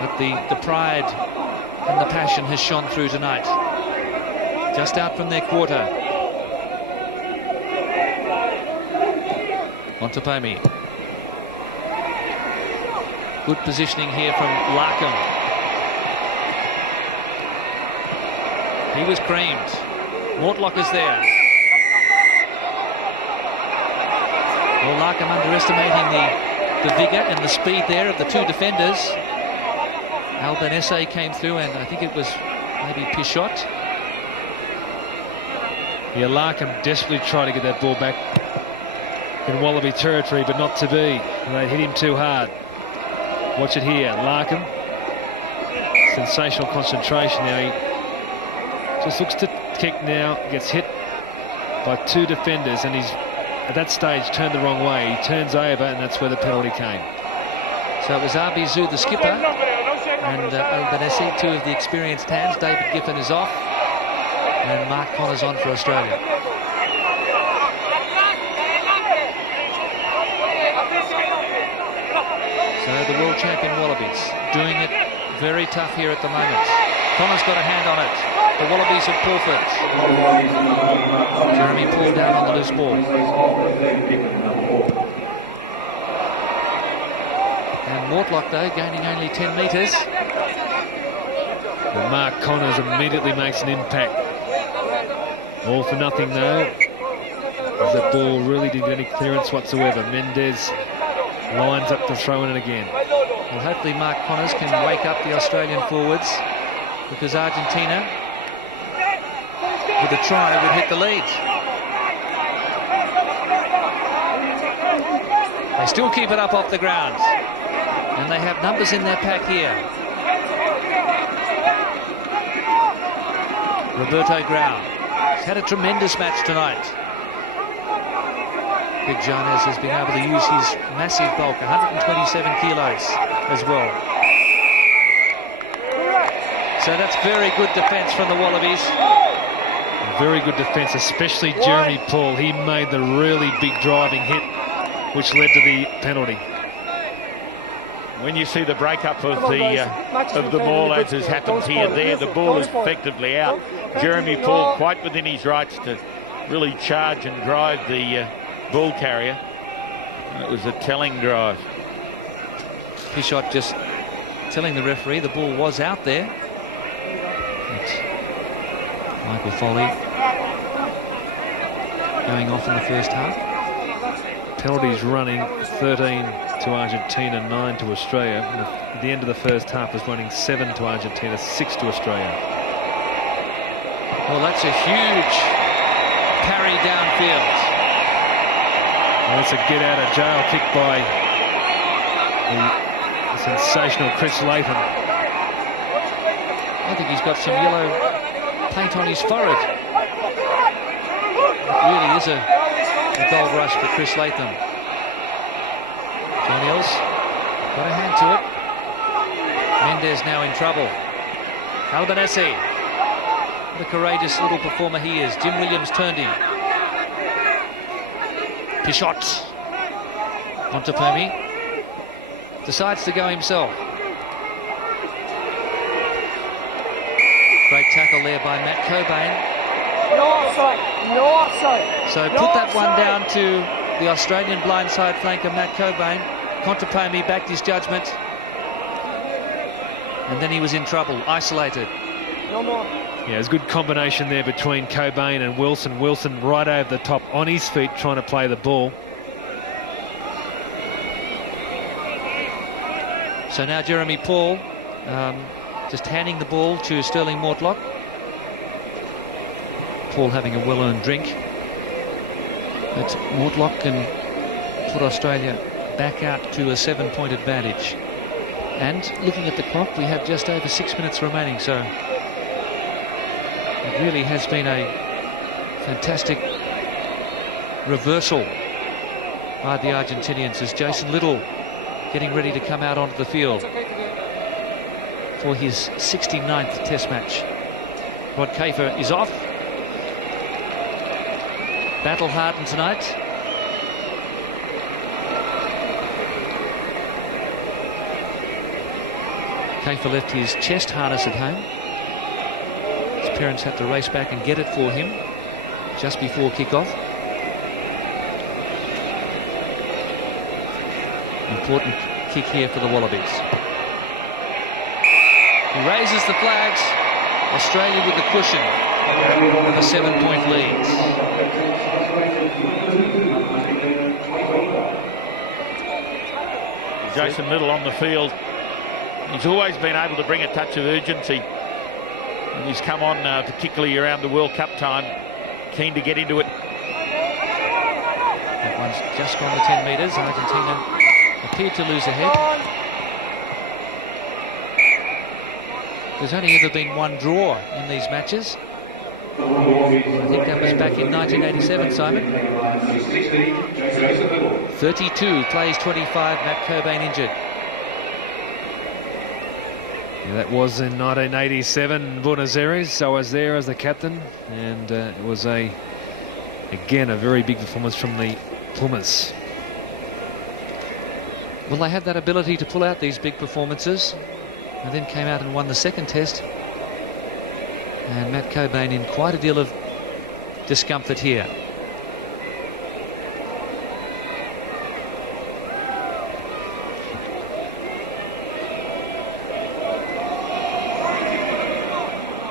But the pride and the passion has shone through tonight. Just out from their quarter. Contepomi. Good positioning here from Larkham. He was creamed. Mortlock is there. Well, Larkham underestimating the vigour and the speed there of the two defenders. Albanese came through, and I think it was maybe Pichot. Yeah, Larkham desperately tried to get that ball back. in Wallaby territory, but not to be. And they hit him too hard. Watch it here, Larkham. Sensational concentration now. He just looks to kick now, gets hit by 2 defenders, and he's at that stage turned the wrong way. He turns over, and that's where the penalty came. So it was Arbizu, the skipper, and Albanese, 2 of the experienced hands. David Giffen is off, and Mark Connors on for Australia. So the world champion Wallabies doing it very tough here at the moment. Connors got a hand on it. The Wallabies have forfeit. Jeremy Paul down on the loose ball. And Mortlock, though, gaining only 10 metres. And Mark Connors immediately makes an impact. All for nothing, though, as that ball really didn't get any clearance whatsoever. Mendez lines up to throw in it again. Well, hopefully Mark Connors can wake up the Australian forwards, because Argentina, with a try, would hit the lead. They still keep it up off the ground, and they have numbers in their pack here. Roberto Grau has had a tremendous match tonight. Big Janes has been able to use his massive bulk, 127 kilos as well. So that's very good defence from the Wallabies. Very good defence, especially Jeremy Paul. He made the really big driving hit, which led to the penalty. When you see the breakup of the ball, as has happened here, the ball is effectively out. Jeremy Paul quite within his rights to really charge and drive the ball carrier. And it was a telling drive. Pichot just telling the referee the ball was out there. It's Michael Foley going off in the first half. Penalties running 13 to Argentina, 9 to Australia. And at the end of the first half was running 7 to Argentina, 6 to Australia. Well, that's a huge parry downfield. Well, that's a get out of jail kick by the sensational Chris Latham. I think he's got some yellow paint on his forehead. It really is a gold rush for Chris Latham. John Hills got a hand to it. Mendez now in trouble. Albanese. What a courageous little performer he is. Jim Williams turned him. Pichot. Montefumi decides to go himself. Great tackle there by Matt Cobain. No offside. No offside. So put that one down to the Australian blindside flanker Matt Cobain. Montefumi backed his judgment. And then he was in trouble, isolated. No more. Yeah, it was a good combination there between Cobain and Wilson. Wilson right over the top on his feet trying to play the ball. So now Jeremy Paul just handing the ball to Sterling Mortlock. Paul having a well-earned drink. But Mortlock can put Australia back out to a 7-point advantage. And looking at the clock, we have just over 6 minutes remaining, so it really has been a fantastic reversal by the Argentinians as Jason Little getting ready to come out onto the field for his 69th Test match. Rod Kafer is off. Battle hardened tonight. Kafer left his chest harness at home. His parents had to race back and get it for him just before kick-off. Important kick here for the Wallabies. He raises the flags. Australia with the cushion of a 7-point lead. Jason Little on the field. He's always been able to bring a touch of urgency. And he's come on particularly around the World Cup time. Keen to get into it. That one He's just gone the 10 metres. Argentina appeared to lose ahead. There's only ever been one draw in these matches. I think that was back in 1987, Simon. 32, plays 25, Matt Cobain injured. Yeah, that was in 1987 Buenos Aires. I was there as the captain, and it was again a very big performance from the Pumas. Well, they had that ability to pull out these big performances, and then came out and won the second test. And Matt Cobain in quite a deal of discomfort here.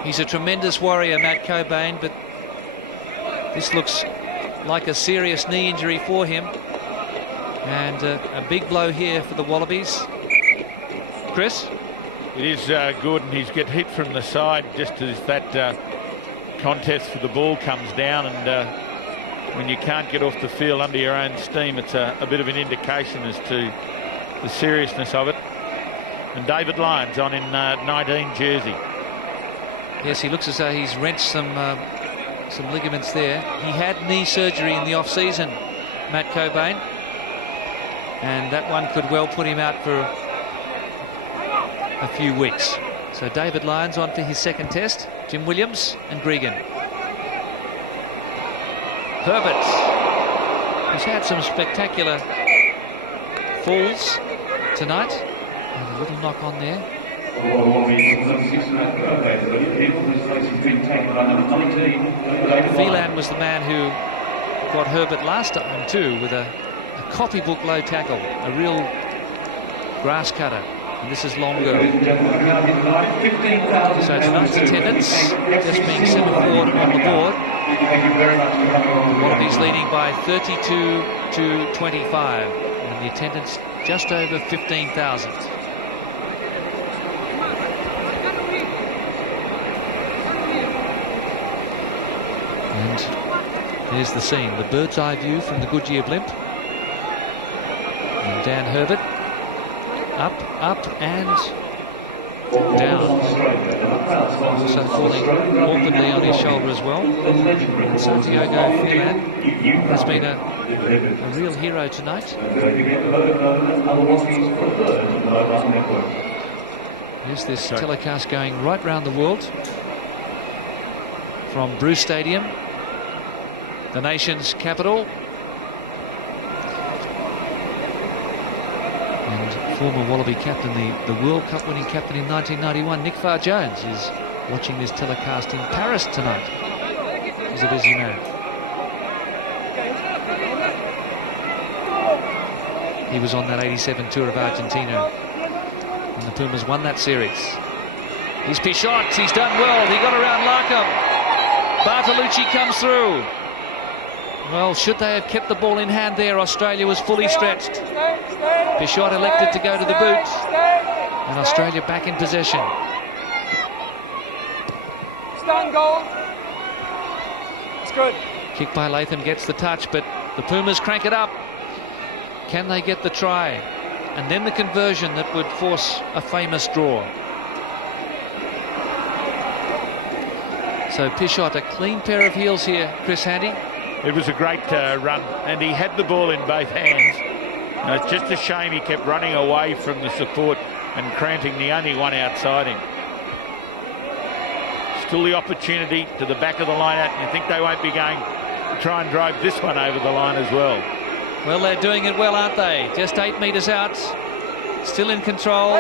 He's a tremendous warrior, Matt Cobain, but this looks like a serious knee injury for him. And a big blow here for the Wallabies. Chris? It is good, and he's get hit from the side just as that contest for the ball comes down, and when you can't get off the field under your own steam, it's a bit of an indication as to the seriousness of it. And David Lyons on in 19 jersey. Yes, he looks as though he's wrenched some ligaments there. He had knee surgery in the off-season, Matt Cobain, and that one could well put him out for a few weeks. So David Lyons on for his second test. Jim Williams and Gregan. Herbert, who's had some spectacular falls tonight. And a little knock on there. Phelan was the man who got Herbert last time too, with a copybook low tackle, a real grass cutter. And this is longer. So tonight's attendance just being 7-4 on the board. The Wallabies leading by 32 to 25, and the attendance just over 15,000. And there's the scene, the bird's eye view from the Goodyear blimp. And Dan Herbert up and down, also falling awkwardly on his shoulder as well. And Santiago Phelan has been a real hero tonight. There's this telecast going right round the world from Bruce Stadium, the nation's capital. And former Wallaby captain, the World Cup winning captain in 1991, Nick Farr-Jones, is watching this telecast in Paris tonight. He's a busy man. He was on that 87 tour of Argentina, and the Pumas won that series. He's Pichot, he's done well, he got around Larkham. Bartolucci comes through. Well, should they have kept the ball in hand there? Australia was fully stretched. Pichot elected to go to the boot, and Australia back in possession. Stand goal. It's good. Kick by Latham gets the touch, but the Pumas crank it up. Can they get the try? And then the conversion that would force a famous draw. So Pichot, a clean pair of heels here, Chris Handy. It was a great run, and he had the ball in both hands. It's just a shame he kept running away from the support and cranting the only one outside him. Still the opportunity to the back of the line out. You think they won't be going to try and drive this one over the line as well? Well, they're doing it well, aren't they? Just 8 metres out, still in control.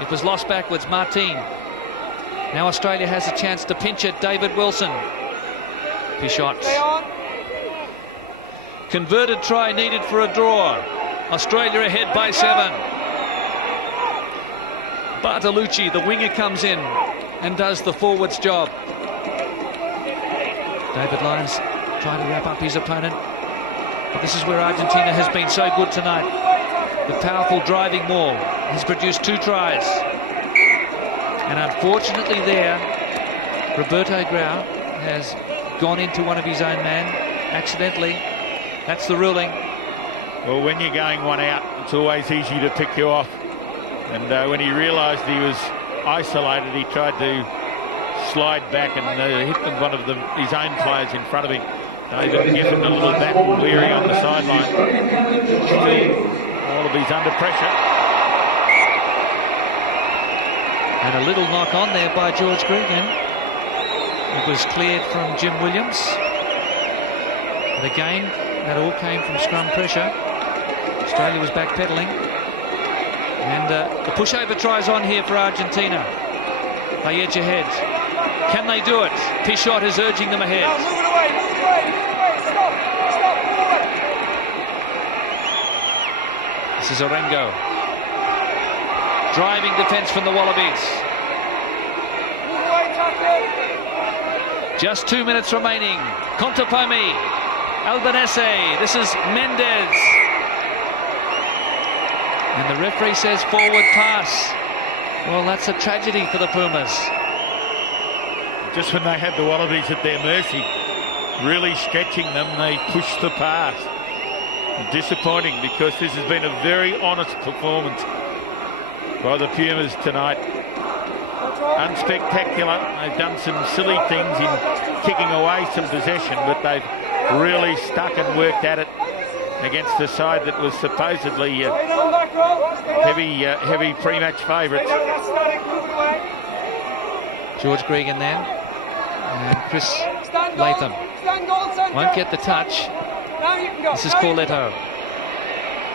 It was lost backwards, Martin. Now Australia has a chance to pinch it, David Wilson. Pichot. Converted try needed for a draw. Australia ahead by 7. Bartolucci, the winger, comes in and does the forwards job. David Lyons trying to wrap up his opponent. But this is where Argentina has been so good tonight. The powerful driving maul has produced 2 tries. And unfortunately there, Roberto Grau has gone into one of his own man accidentally That's the ruling. Well, when you're going one out, it's always easy to tick you off. And when he realised he was isolated, he tried to slide back and hit one of his own players in front of him. David Giffen a little back and weary on the sideline. Wallabies under pressure. And a little knock on there by George Gregan. It was cleared from Jim Williams. And again, that all came from scrum pressure. Australia was backpedaling. And the pushover tries on here for Argentina. They edge ahead. Can they do it? Pichot is urging them ahead. No, move it away, move it away, move it away. Stop, forward. This is Orengo. Driving defence from the Wallabies. Move away, tackle. Just 2 minutes remaining. Contopomi, Albanese. This is Mendez. And the referee says forward pass. Well, that's a tragedy for the Pumas. Just when they had the Wallabies at their mercy, really stretching them, they pushed the pass. Disappointing, because this has been a very honest performance by the Pumas tonight. Unspectacular. They've done some silly things in kicking away some possession, but they've really stuck and worked at it against the side that was supposedly heavy pre-match favourites. George Gregan then, and Chris Latham won't get the touch. This is Corletto.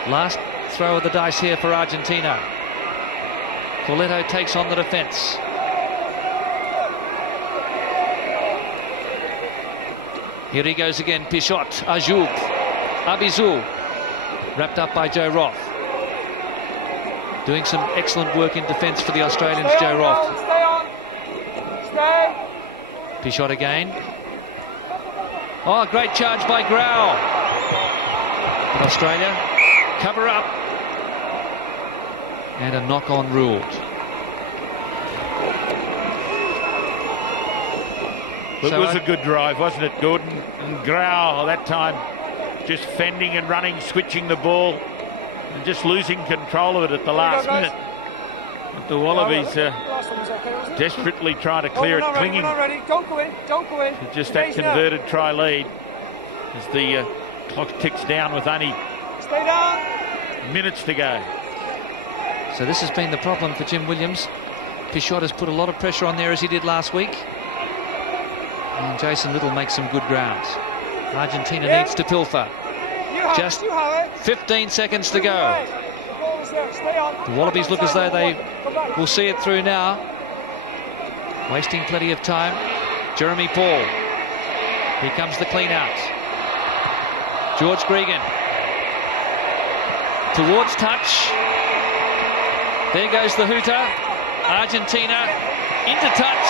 Last throw of the dice here for Argentina. Corletto takes on the defence. Here he goes again, Pichot, Ajoub, Abizou, wrapped up by Joe Roth. Doing some excellent work in defence for the Australians, Joe Roth. Pichot again. Oh, great charge by Grau. But Australia cover up. And a knock-on ruled. It was a good drive, wasn't it, Gordon? And Grau that time just fending and running, switching the ball and just losing control of it at the last minute. But the Wallabies desperately trying to clear it, clinging. Don't go in, don't go in. Just that converted try lead as the clock ticks down with only minutes to go. So this has been the problem for Jim Williams. Pichot has put a lot of pressure on there as he did last week. And Jason Little makes some good grounds. Argentina needs to pilfer. Just 15 seconds to go. The Wallabies look as though they will see it through now. Wasting plenty of time. Jeremy Paul. Here comes the clean out. George Gregan. Towards touch. There goes the hooter. Argentina into touch.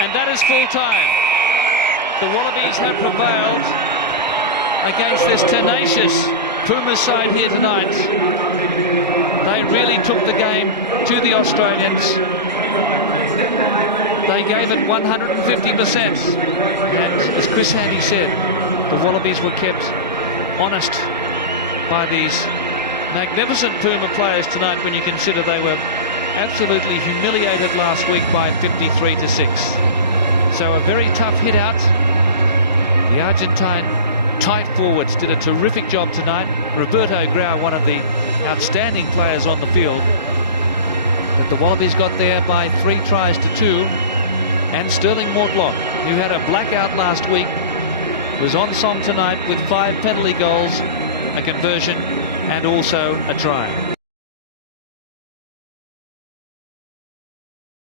And that is full time. The Wallabies have prevailed against this tenacious Pumas side here tonight. They really took the game to the Australians. They gave it 150%. And as Chris Handy said, the Wallabies were kept honest by these magnificent Puma players tonight, when you consider they were absolutely humiliated last week by 53-6. So a very tough hit out. The Argentine tight forwards did a terrific job tonight. Roberto Grau, one of the outstanding players on the field. But the Wallabies got there by 3 tries to 2. And Sterling Mortlock, who had a blackout last week, was on song tonight with 5 penalty goals, a conversion, and also a try.